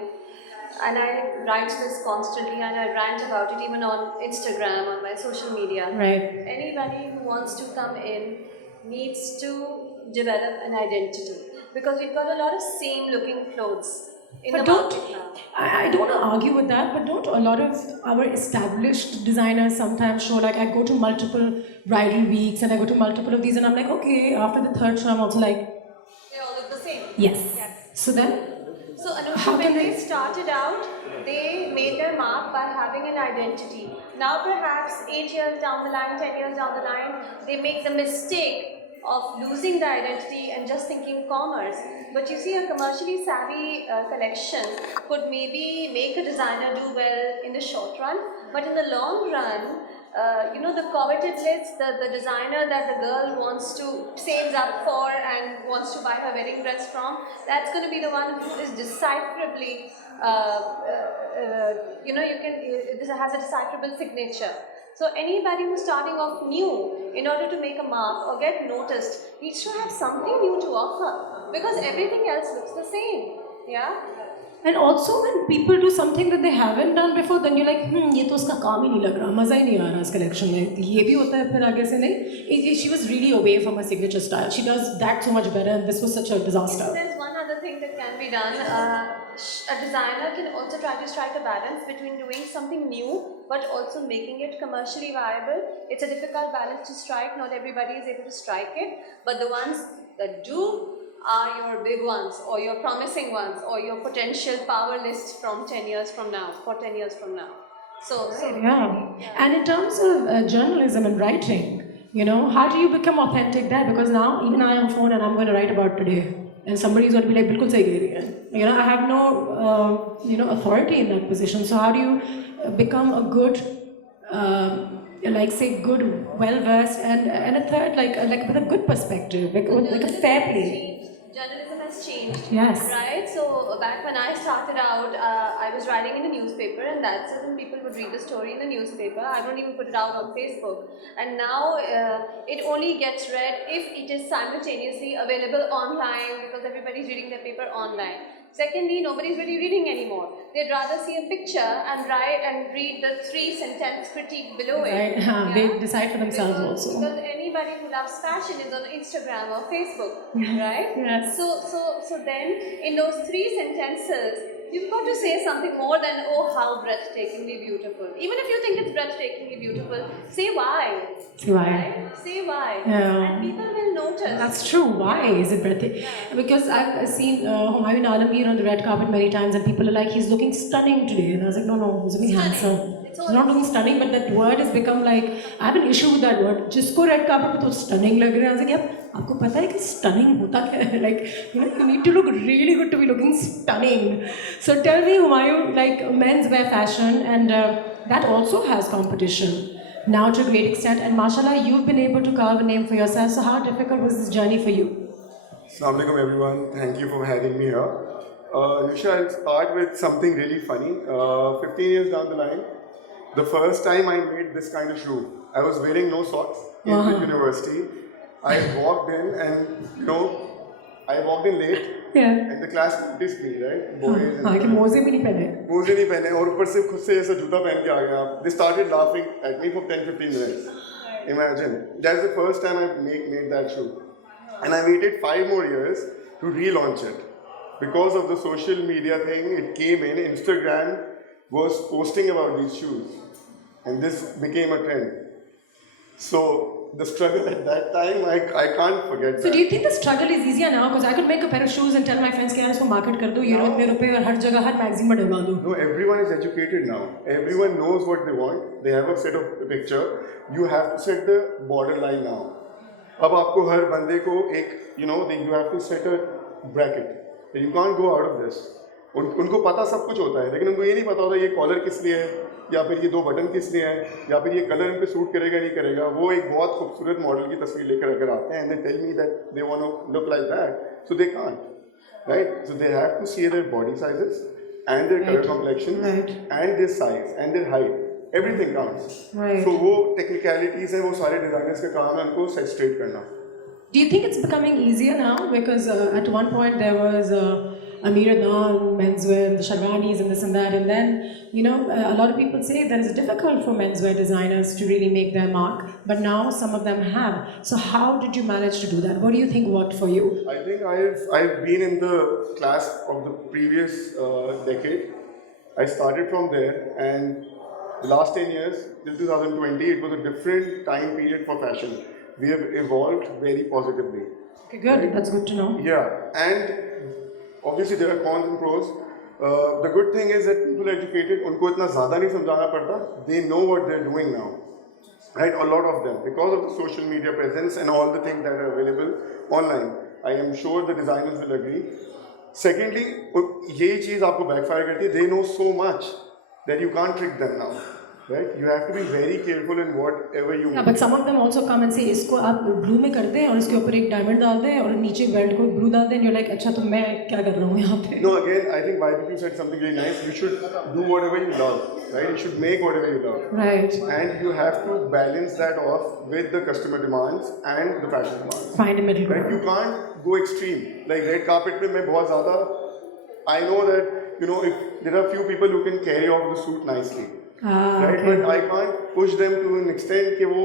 and I write this constantly and I rant about it even on Instagram, on my social media. Right. Anybody who wants to come in needs to develop an identity, because we've got a lot of same looking clothes in But the don't, market now. I don't want to argue with that, but don't a lot of our established designers sometimes show, like, I go to multiple bridal weeks and I go to multiple of these, and I'm like, okay, after the third show, I'm also like, They all look the same. yes. So then, So How Anusha, can when they- they started out, they made their mark by having an identity. Now perhaps 8 years down the line, 10 years down the line, they make the mistake of losing the identity and just thinking commerce. But you see, a commercially savvy collection could maybe make a designer do well in the short run, but in the long run, the coveted list, the designer that the girl wants to saves up for and wants to buy her wedding dress from, that's going to be the one who is decipherably, this has a decipherable signature. So anybody who's starting off new, in order to make a mark or get noticed, needs to have something new to offer, because everything else looks the same. Yeah. and also when people do something that they haven't done before, then you're like, ये तो उसका काम ही नहीं लग रहा, मजा ही नहीं आ रहा इस collection में. ये भी होता है फिर आगे से नहीं. She was really away from her signature style. She does that so much better, and this was such a disaster. There's one other thing that can be done. A designer can also try to strike a balance between doing something new but also making it commercially viable. It's a difficult balance to strike. Not everybody is able to strike it, but the ones that do are your big ones, or your promising ones, or your potential power list from 10 years from now, for 10 years from now. So Yeah. And in terms of journalism and writing, how do you become authentic there? Because now even I am on phone and I'm going to write about today, and somebody's going to be like, "Bilkul sahi keh rahi hai." I have no, authority in that position. So how do you become a good, good, well-versed, and a third, like with a good perspective, like a fair play. Journalism has changed. Yes. Right? So back when I started out, I was writing in a newspaper, and that's it, and people would read the story in the newspaper. I don't even put it out on Facebook. And now it only gets read if it is simultaneously available online, because everybody's reading their paper online. Secondly, nobody's really reading anymore. They'd rather see a picture and write and read the 3-sentence critique below it. Right? Yeah? They decide for themselves also. Because anybody who loves fashion is on Instagram or Facebook, right? Yes. So then, in those 3 sentences, you've got to say something more than, oh, how breathtakingly beautiful. Even if you think it's breathtakingly beautiful, say why. See why? Right? Say why. Yeah. And people will notice. That's true. Why is it breathtaking? Because I've seen Humayun Alamgir on the red carpet many times, and people are like, he's looking stunning today. And I was like, no, he's looking handsome. It's He's not looking stunning, but that word has become like, I have an issue with that word. Jisko red carpet पे तो stunning लग रहा है. I was like, यार, आपको पता है कि stunning होता क्या है? Like, you need to look really good to be looking stunning. So tell me, Humayun, like menswear fashion, and that also has competition now to a great extent. And mashallah, you've been able to carve a name for yourself. So how difficult was this journey for you? Assalamu alaikum everyone, thank you for having me here. Nusha, I'll start with something really funny. 15 years down the line, the first time I made this kind of shoe, I was wearing no socks in the university. I walked in and, I walked in late Yeah. and the class noticed me, right? Boys हाँ कि and मोजे भी नहीं पहने. मोजे नहीं पहने और ऊपर से खुद से ऐसा जूता पहन के आ गया. They started laughing at me for 10-15 minutes. Imagine. That's the first time I made that shoe. And I waited 5 more years to relaunch it. Because of the social media thing, it came in. Instagram was posting about these shoes. And this became a trend. So the struggle at that time, I can't forget So that. do you think the struggle is easier now? Because I could make a pair of shoes and tell my friends कि यार इसको market कर दो, ये लो इतने रुपए और हर जगह हर magazine में डलवा दो. No, everyone is educated now. Everyone knows what they want. They have a set of picture. You have to set the borderline now. اب آپ کو ہر بندے کو ایک you have to set a bracket, you can't go out of this. ان کو پتہ سب کچھ ہوتا ہے لیکن ان کو یہ نہیں پتا ہوتا یہ کالر کس لیے ہے یا پھر یہ 2 بٹن کس لیے ہیں یا پھر یہ کلر ان پہ سوٹ کرے گا نہیں کرے گا. وہ ایک بہت خوبصورت ماڈل کی تصویر لے کر اگر آتے ہیں and they tell me that they want to look like that, so they can't, right? So they have to see their body sizes and their color complexion and their size and their height, everything counts. So وہ technicalities ہیں, وہ سارے designers کا کام ہے ان کو set street کرنا. Do you think it's becoming easier now? Because at one point there was Amir Adnan, menswear, the Sharwanis and this and that. And then, a lot of people say that it's difficult for menswear designers to really make their mark. But now some of them have. So how did you manage to do that? What do you think worked for you? I think I've been in the class of the previous decade. I started from there, and the last 10 years, till 2020, it was a different time period for fashion. We have evolved very positively. Okay, good. That's good to know. Yeah, and obviously there are cons and pros. The good thing is that people are educated. Unko itna zyada nahi samjhana padta. They know what they're doing now, right? A lot of them, because of the social media presence and all the things that are available online. I am sure the designers will agree. Secondly, yehi cheez aapko backfire karti hai. They know so much that you can't trick them now. Right? You have to be very careful in whatever you Yeah, but some of them also come and say इसको आप blue में करते हैं और इसके ऊपर एक diamond डाल दें और नीचे बेल्ट को ब्लू डाल दें. You're like, अच्छा तो मैं क्या कर रहा हूँ यहाँ पे? No, again, I think YBQ said something really nice. You should do whatever you love, right? You should make whatever you love. Right. And you have to balance that off with the customer demands and the fashion demands. Find a middle Right? ground. You can't go extreme. Like red carpet mein main bahut zyada, I know that, if there are few people who can carry off the suit nicely. Right? Okay. But I can't push them to an extent कि वो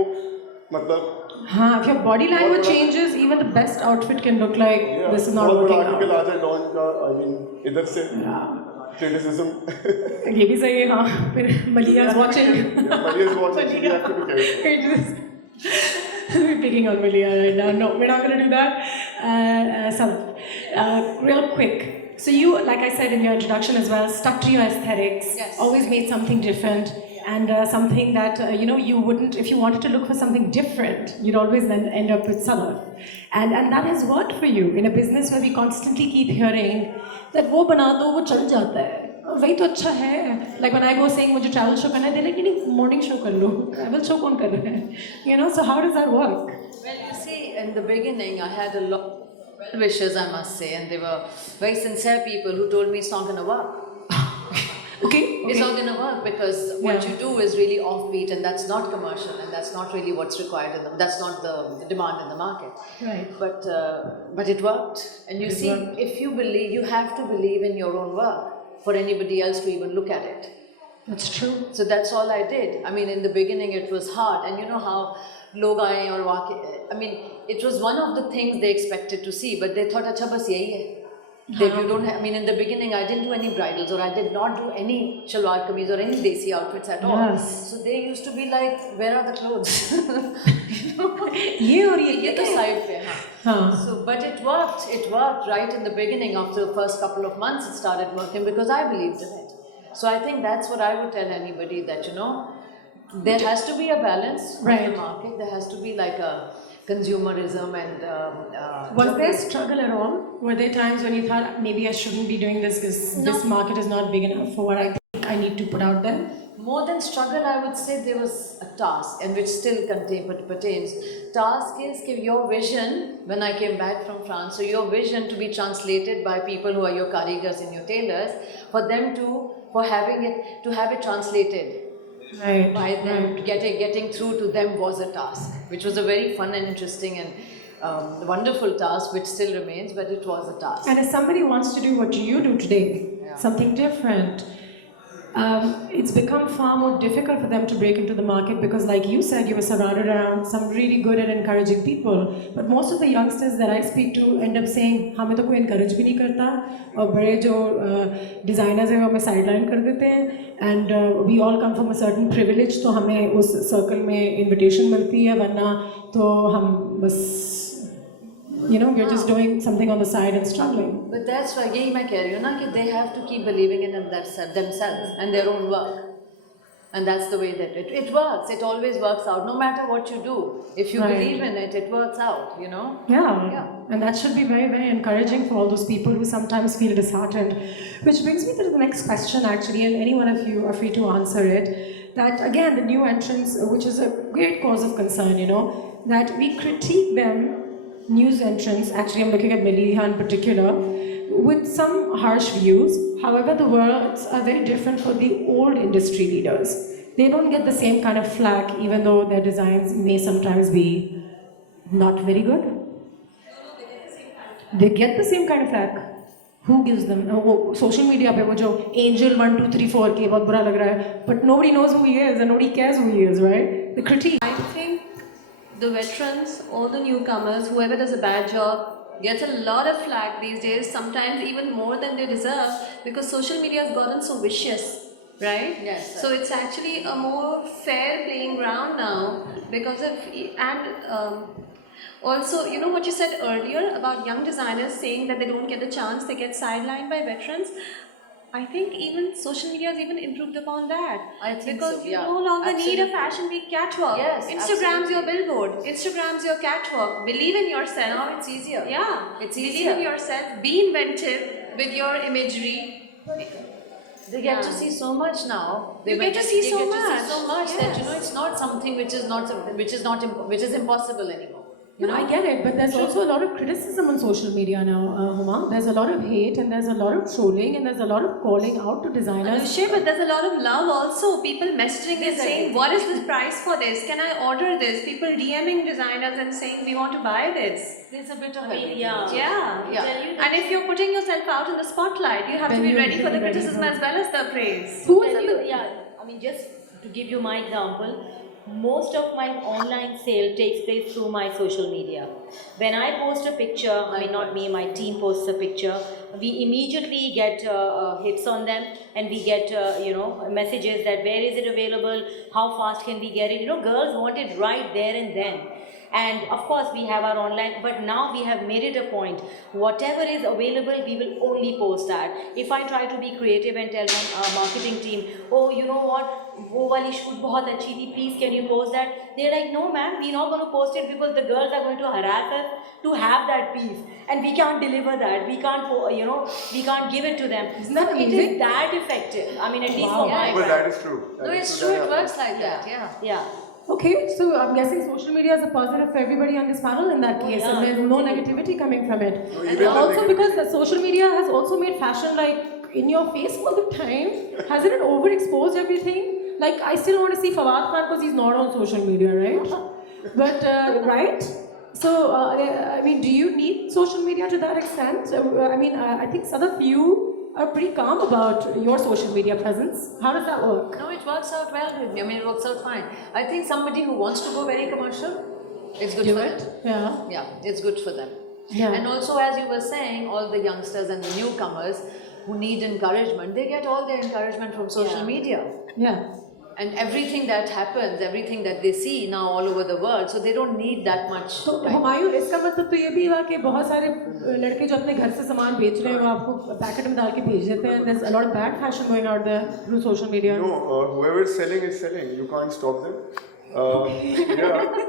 मतलब हाँ, if your body language changes, even the best outfit can look like this is not बहुत बड़ा working article out. आ जाए don का, I mean इधर से criticism. ये भी सही है, हाँ. फिर Malia is watching. Malia is watching, so you have to be careful. We're picking on Malia right now. No, we're not going to do that. Real quick. So you, like I said in your introduction as well, stuck to your aesthetics. Yes. Always made something different. And something that, you wouldn't, if you wanted to look for something different, you'd always then end up with Salaf. And that has worked for you in a business where we constantly keep hearing that wo bana do, wo chal jata hai. वही तो अच्छा है. Like when I go saying मुझे travel show करना है, they're like, नहीं morning show कर लो. Travel show कौन कर रहा है? So how does that work? Well, you see, in the beginning, I had a lot of well-wishers, I must say, and they were very sincere people who told me it's not going to work. Okay. It's not going to work because what you do is really offbeat, and that's not commercial, and that's not really what's required that's not the demand in the market. Right. But it worked, and you see, if you believe, you have to believe in your own work for anybody else to even look at it. That's true. So that's all I did. I mean, in the beginning it was hard, and you know how log aaye aur I mean, it was one of the things they expected to see, but they thought, acha bas yahi hai. That you don't have, I mean, in the beginning I didn't do any bridals, or I did not do any shalwar kameez or any desi outfits at all. Yes. So they used to be like, where are the clothes? ये और ये तो side पे, हाँ. So, but it worked right in the beginning. After the first couple of months it started working because I believed in it. So I think that's what I would tell anybody, that there has to be a balance in the market. There has to be like a consumerism and was there struggle at all? Were there times when you thought maybe I shouldn't be doing this because this market is not big enough for what I think I need to put out there? More than struggle, I would say there was a task, and which still pertains. Task is your vision, when I came back from France, so your vision to be translated by people who are your karigars and your tailors, for them to have it translated. Right. By them, getting through to them was a task, which was a very fun and interesting and wonderful task, which still remains, but it was a task. And if somebody wants to do what you do today, something different, it's become far more difficult for them to break into the market because, like you said, you were surrounded around some really good and encouraging people. But most of the youngsters that I speak to end up saying, हमें तो कोई encourage भी नहीं करता, और बड़े जो designers हैं वो हमें sideline कर देते हैं, and we all come from a certain privilege, तो हमें उस circle में invitation मिलती है, वरना तो हम बस we're just doing something on the side and struggling. But that's why, yahi main keh rahi hu na, ki they have to keep believing in themselves and their own work. And that's the way that it works. It always works out, no matter what you do. If you Right. believe in it, it works out, you know? Yeah. Yeah. And that should be very, very encouraging for all those people who sometimes feel disheartened. Which brings me to the next question, actually, and any one of you are free to answer it. That again, the new entrants, which is a great cause of concern, you know, that we critique them, news entrants, actually, I'm looking at Maliha in particular, with some harsh views. However, the words are very different for the old industry leaders. They don't get the same kind of flack, even though their designs may sometimes be not very good. They get the same kind of flack. Who gives them? वो social media पे वो जो Angel 1 2 3 4 के बहुत बुरा लग रहा है, but nobody knows who he is and nobody cares who he is, right? The critique. I think the veterans, all the newcomers, whoever does a bad job, gets a lot of flack these days, sometimes even more than they deserve, because social media has gotten so vicious, right? Yes, sir. So it's actually a more fair playing ground now because of, and also, you know what you said earlier about young designers saying that they don't get the chance, they get sidelined by veterans. I think even social media has even improved upon that. I think because so, you yeah. no longer need a Absolutely. fashion week catwalk. Yes, Instagram's absolutely. your billboard. Instagram's your catwalk. Believe in yourself. Now it's easier. Yeah, It's believe easier. in yourself. Be inventive with your imagery. They get to see so much now. You get to see so they get to much. see so much that, you know, Yes. it's not something which is impossible anymore. You know? I get it, but there's also a lot of criticism on social media now, Huma. There's a lot of hate and there's a lot of trolling and there's a lot of calling out to designers. Anushya, but there's a lot of love also. People messaging and saying, what is the price for this? Can I order this? People DMing designers and saying, we want to buy this. There's a bit of I mean, everything. yeah. Yeah. Yeah. Tell you that- And if you're putting yourself out in the spotlight, you have Then to be you ready have for to the be ready criticism for- as well as the praise. Who Tell is you, the yeah, I mean, just to give you my example, most of my online sale takes place through my social media. When I post a picture, I mean, not me, my team posts a picture, we immediately get hits on them and we get, messages that where is it available, how fast can we get it. You know, girls want it right there and then. And of course, we have our online, but now we have made it a point. Whatever is available, we will only post that. If I try to be creative and tell my marketing team, oh, you know what, wo wali shoot bahut achhi thi, please can you post that? They're like, no ma'am, we're not going to post it because the girls are going to harass us to have that piece. And we can't deliver that. We can't, we can't give it to them. Isn't that it amazing? is That effective. I mean, at least Wow. for my But brand. that is true. That No, is it's true, true, that it works happens. like that, yeah. Yeah. Okay, so I'm guessing social media is a positive for everybody on this panel in that case, yeah, and there's no totally. negativity coming from it. No, And even the also negativity- because the social media has also made fashion like in your face all the time. Hasn't it overexposed everything? Like I still want to see Fawad Khan because he's not on social media, right? But right? So I mean, do you need social media to that extent? I mean, I think some of you are pretty calm about your social media presence. How does that work? No, it works out well with me. I mean, it works out fine. I think somebody who wants to go very commercial, it's good Do for it? them. Yeah. Yeah, it's good for them. Yeah. And also, as you were saying, all the youngsters and the newcomers who need encouragement, they get all their encouragement from social media. Yeah. And everything that happens, everything that they see now all over the world, so they don't need that much तो time. Humayun इसका मतलब तो ये भी हुआ कि बहुत सारे लड़के जो अपने घर से सामान बेच रहे हैं वो आपको पैकेट में डाल के भेज देते हैं. There's a lot of bad fashion going out there through social media. No, whoever is selling. You can't stop them. Yeah.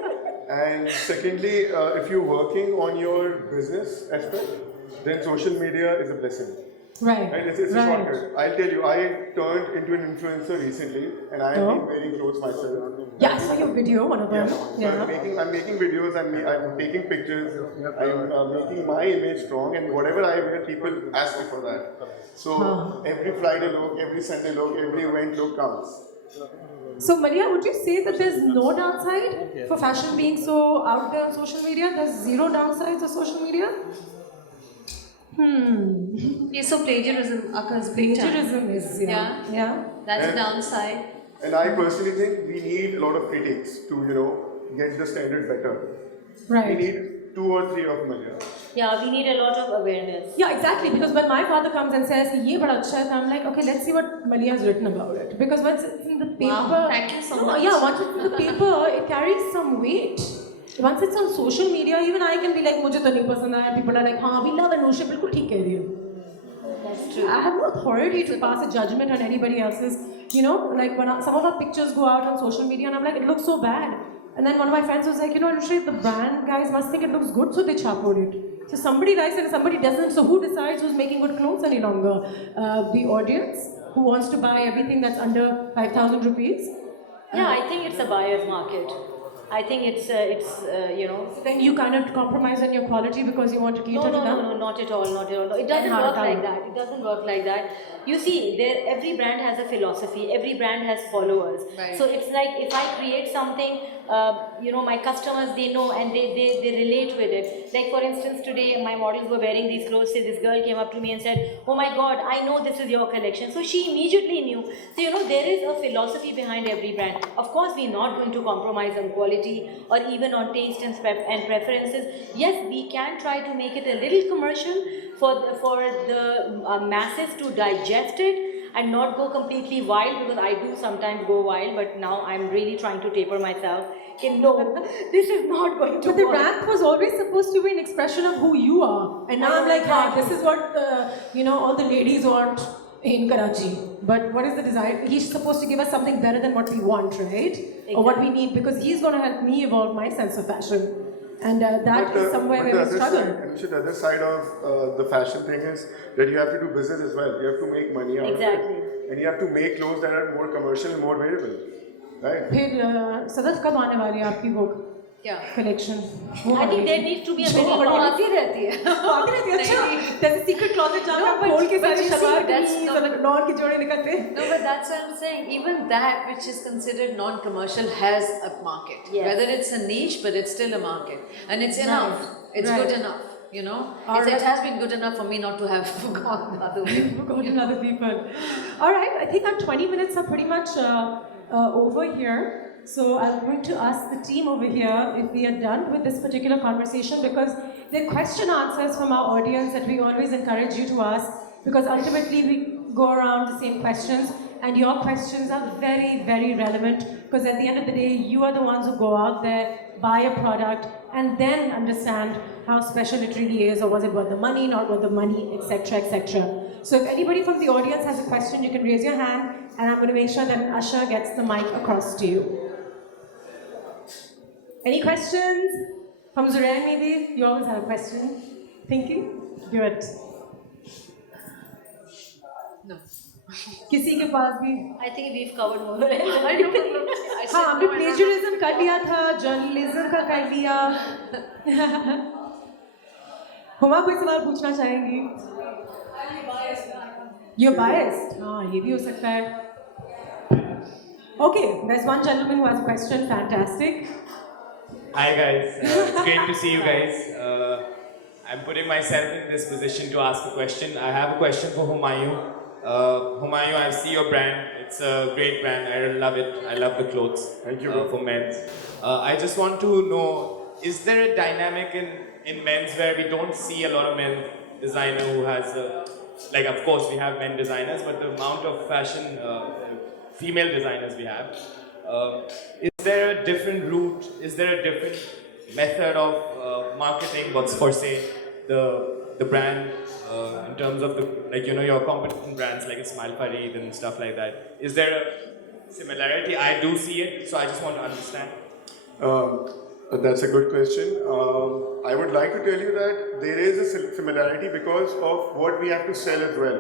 And secondly, if you're working on your business aspect, then social media is a blessing. Right. Right? It's a shortcut. I'll tell you, I turned into an influencer recently, and I have been wearing clothes myself. Yeah, I saw your video, one of them. So I'm making videos, I'm taking pictures, I'm making my image strong, and whatever I wear, people ask me for that. So every Friday look, every Sunday look, every event look counts. So Malia, would you say that there's no downside for fashion being so out there on social media? There's zero downsides of social media? Yes, so plagiarism occurs big time. Plagiarism is, yeah. That's a And- downside. And I personally think we need a lot of critics to, get the standard better. We Right. need 2 or 3 of them. Yeah, we need a lot of awareness. Yeah, exactly. Because when my father comes and says, "Ye bada acha hai," I'm like, okay, let's see what Malia has written about it. Because once it's in the paper, Wow, thank you so much. Yeah, once it's in the paper, it carries some weight. Once it's on social media, even I can be like, "Mujhe to nahi pasand aaya." People are like, "हाँ, we love Anusha, बिल्कुल ठीक कह रही हो." That's true. I have no authority to pass a judgment on anybody else's you know, like when some of our pictures go out on social media and I'm like, it looks so bad. And then one of my friends was like, you know, Anushree, the brand guys must think it looks good, so they chapod it. So somebody likes it and somebody doesn't. So who decides who's making good clothes any longer? The audience who wants to buy everything that's under 5,000 rupees? Yeah, I think it's a buyer's market. I think it's you know. Then you kind of compromise on your quality because you want to cater No, to no, them? no, no, not at all, not at all. It doesn't Then work how? like that. It doesn't work like that. You see, every brand has a philosophy. Every brand has followers. Right. So it's like if I create something, you know, my customers, they know and they relate with it. Like for instance, today my models were wearing these clothes. Say this girl came up to me and said, "Oh my God, I know this is your collection." So she immediately knew. So you know, there is a philosophy behind every brand. Of course, we're not going to compromise on quality or even on taste and preferences. Yes, we can try to make it a little commercial for the masses to digest it and not go completely wild, because I do sometimes go wild, but now I'm really trying to taper myself. Okay, no, this is not going to But the work. rap was always supposed to be an expression of who you are. And now I'm like, ah, this is what, you know, all the ladies want in Karachi. But what is the design? He's supposed to give us something better than what we want, right? Or what we need, because he's going to help me evolve my sense of fashion. And that is somewhere where we struggle. The other side of the fashion thing is that you have to do business as well. You have to make money out Exactly. of it. And you have to make clothes that are more commercial and more wearable. Right? फिर सदफ कब आने वाली है आपकी वो क्या collection? I think there needs to be a very आती रहती है आती रहती है, अच्छा there's a secret closet जहाँ No, आप but- खोल के but सारे you see, शलवार that's कमीज not- और नॉन के जोड़े निकलते हैं. No, but that's what I'm saying. Even that which is considered non-commercial has a market. Yes. Whether it's a niche, but it's still a market. And it's enough. It's Right. good enough, you know. Alright. It has been good enough for me not to have forgotten the other way. Forgotten other people. All right, I think our 20 minutes are pretty much over here. So I'm going to ask the team over here if we are done with this particular conversation, because there are question answers from our audience that we always encourage you to ask, because ultimately we go around the same questions and your questions are very, very relevant, because at the end of the day, you are the ones who go out there, buy a product, and then understand how special it really is, or was it worth the money, not worth the money, etc., etc. So if anybody from the audience has a question, you can raise your hand, and I'm going to make sure that Asha gets the mic across to you. Any questions? From Zurain maybe? You always have a question. Thinking? Do it. No. किसी के पास भी? I think we've covered more. I know, but look, I said हाँ, हमने no, I don't know. plagiarism कर लिया था, journalism का कर लिया. हुमा कोई सवाल पूछना चाहेंगी? You're biased. हाँ, ये भी हो सकता है. Okay, there's one gentleman who has a question. Fantastic. Hi guys, it's great to see you guys. I'm putting myself in this position to ask a question. I have a question for Humayun. Humayun, I see your brand. It's a great brand. I love it. I love the clothes. Thank you. For men's. I just want to know, is there a dynamic in men's where we don't see a lot of men designer who has, like of course we have men designers, but the amount of fashion female designers we have, is there a different route? Is there a different method of marketing? What's for say the brand in terms of the, like, you know, your competition brands like Ismail Fareed and stuff like that? Is there a similarity? I do see it, so I just want to understand. That's a good question. I would like to tell you that there is a similarity because of what we have to sell as well,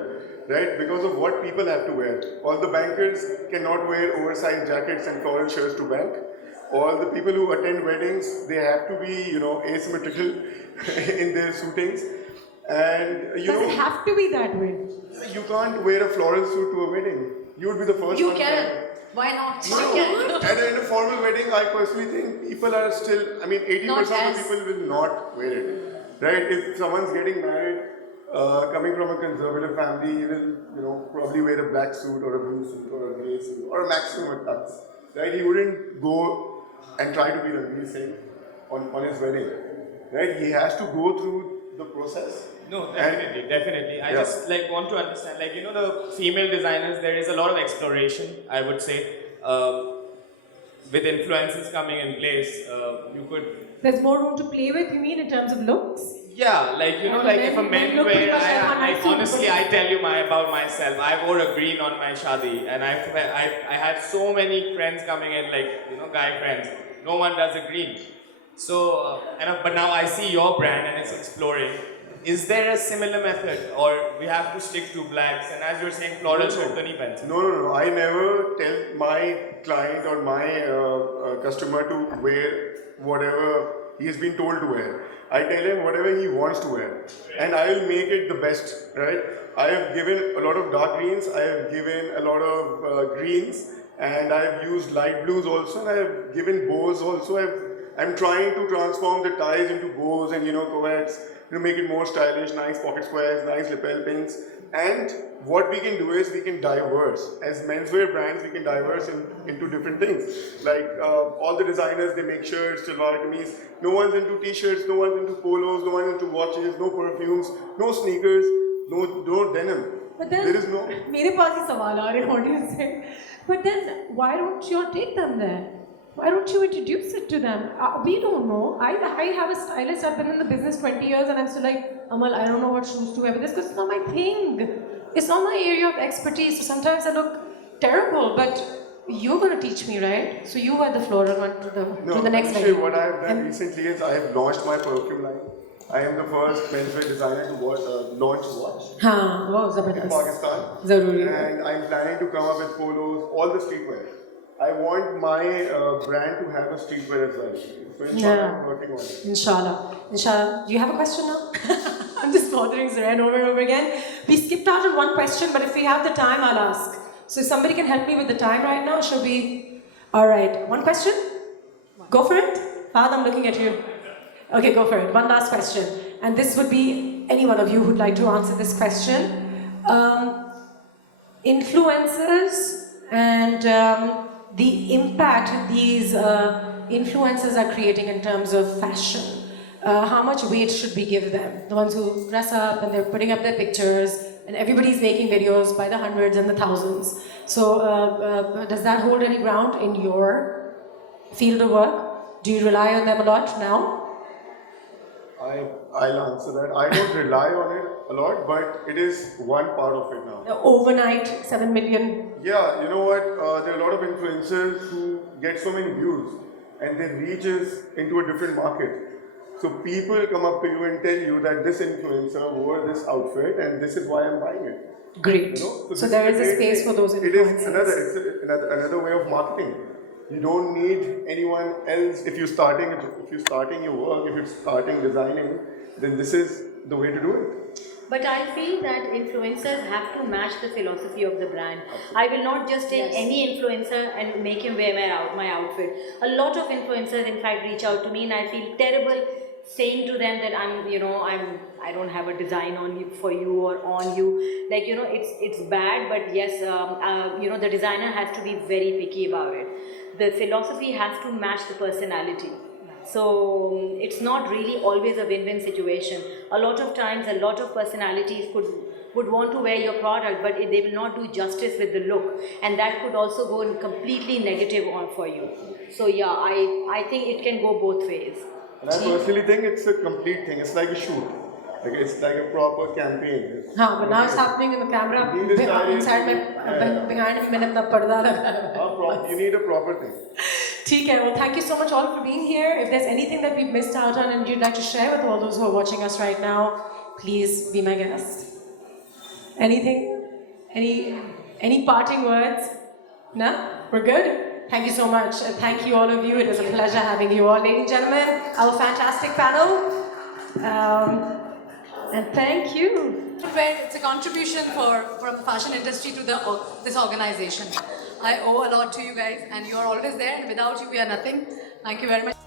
right? Because of what people have to wear. All the bankers cannot wear oversized jackets and floral shirts to bank. All the people who attend weddings, they have to be, you know, asymmetrical in their suitings. And you Does know, it have to be that way? you can't wear a floral suit to a wedding. You would be the first You one. can. Why not? No, You can. at a formal wedding, I personally think people are still, I mean, 80% Not of the as- people will not wear it. Right? If someone's getting married, coming from a conservative family, he will, you know, probably wear a black suit or a blue suit or a grey suit or a maximum a tux. Right? He wouldn't go and try to be Ranveer Singh on his wedding. Right? He has to go through the process. No, definitely. I Yeah. just like want to understand, like, you know, the female designers, there is a lot of exploration, I would say. With influences coming in place, you could. There's more room to play with, you mean, in terms of looks? Yeah, like you know, like if a Men men look pretty wear, much like like Hana honestly, I tell you about myself. I wore a green on my shadi, and I had so many friends coming in, like you know, guy friends. No one does a green. So, but now I see your brand and it's exploring. Is there a similar method, or we have to stick to blacks? And as you're saying, floral shirt to nahi pehense. No. I never tell my client or my customer to wear whatever he has been told to wear. I tell him whatever he wants to wear, and I will make it the best, right? I have given a lot of dark greens, I have given a lot of greens, and I have used light blues also, and I have given bows also. I'm trying to transform the ties into bows and, you know, coeds, to make it more stylish, nice pocket squares, nice lapel pins. And what we can do is we can diverse. As menswear brands, we can diverse into different things. Like all the designers, they make shirts, kameez. No one's into t-shirts, no one's into polos, no one's into watches, no perfumes, no sneakers, no denim. But then, There is no... मेरे पास ही सवाल आ रहे हैं audience से. But then, why don't you take them there? Why don't you introduce it to them? We don't know. I have a stylist. I've been in the business 20 years, and I'm still like, Amal, I don't know what shoes to wear with this because it's not my thing. It's not my area of expertise. So sometimes I look terrible, but you're going to teach me, right? So you wear the floral one to the next actually, level. what I have done recently is I have launched my perfume line. I am the first menswear designer to launch watch हाँ, वो in ज़बरदस्त. Pakistan. ज़रूरी है. And I'm planning to come up with polos, all the streetwear. I want my brand to have a streetwear as well. So inshallah, Yeah. I'm working on it. Inshallah. Do you have a question now? I'm just bothering Zaren over and over again. We skipped out on one question, but if we have the time, I'll ask. So if somebody can help me with the time right now, should we? All right. One question? Go for it. Fahad, I'm looking at you. Okay, go for it. One last question. And this would be any one of you who'd like to answer this question. Influencers and the impact these influencers are creating in terms of fashion. How much weight should we give them? The ones who dress up and they're putting up their pictures and everybody's making videos by the hundreds and the thousands. So does that hold any ground in your field of work? Do you rely on them a lot now? I'll answer that. I don't rely on it a lot, but it is one part of it now. The overnight 7 million. Yeah, you know what? There are a lot of influencers who get so many views and their reach is into a different market. So people come up to you and tell you that this influencer wore this outfit and this is why I'm buying it. Great. You know? So this there is a great space thing. for those It is influencers. another way of marketing. You don't need anyone else. If you're starting your work, if you're starting designing, then this is the way to do it. But I feel that influencers have to match the philosophy of the brand. I will not just take any influencer and make him wear my outfit. A lot of influencers, in fact, reach out to me, and I feel terrible saying to them that I don't have a design on you, for you, or on you. Like, you know, it's bad, but yes, the designer has to be very picky about it. The philosophy has to match the personality. So it's not really always a win-win situation. A lot of times, a lot of personalities would want to wear your product, but they will not do justice with the look, and that could also go completely negative for you. So yeah, I think it can go both ways. And I personally think it's a complete thing. It's like a shoot. Like it's like a proper campaign. But now it's happening in the camera. Inside behind me, मैंने अपना पर्दा लगा. You need a proper thing. ठीक है. Well, thank you so much all for being here. If there's anything that we've missed out on and you'd like to share with all those who are watching us right now, please be my guest. Anything? Any parting words? No? We're good? Thank you so much. Thank you all of you. It was a pleasure having you all. Ladies and gentlemen, our fantastic panel. And thank you. It's a contribution from the fashion industry to this organization. I owe a lot to you guys, and you're always there, and without you we are nothing. Thank you very much.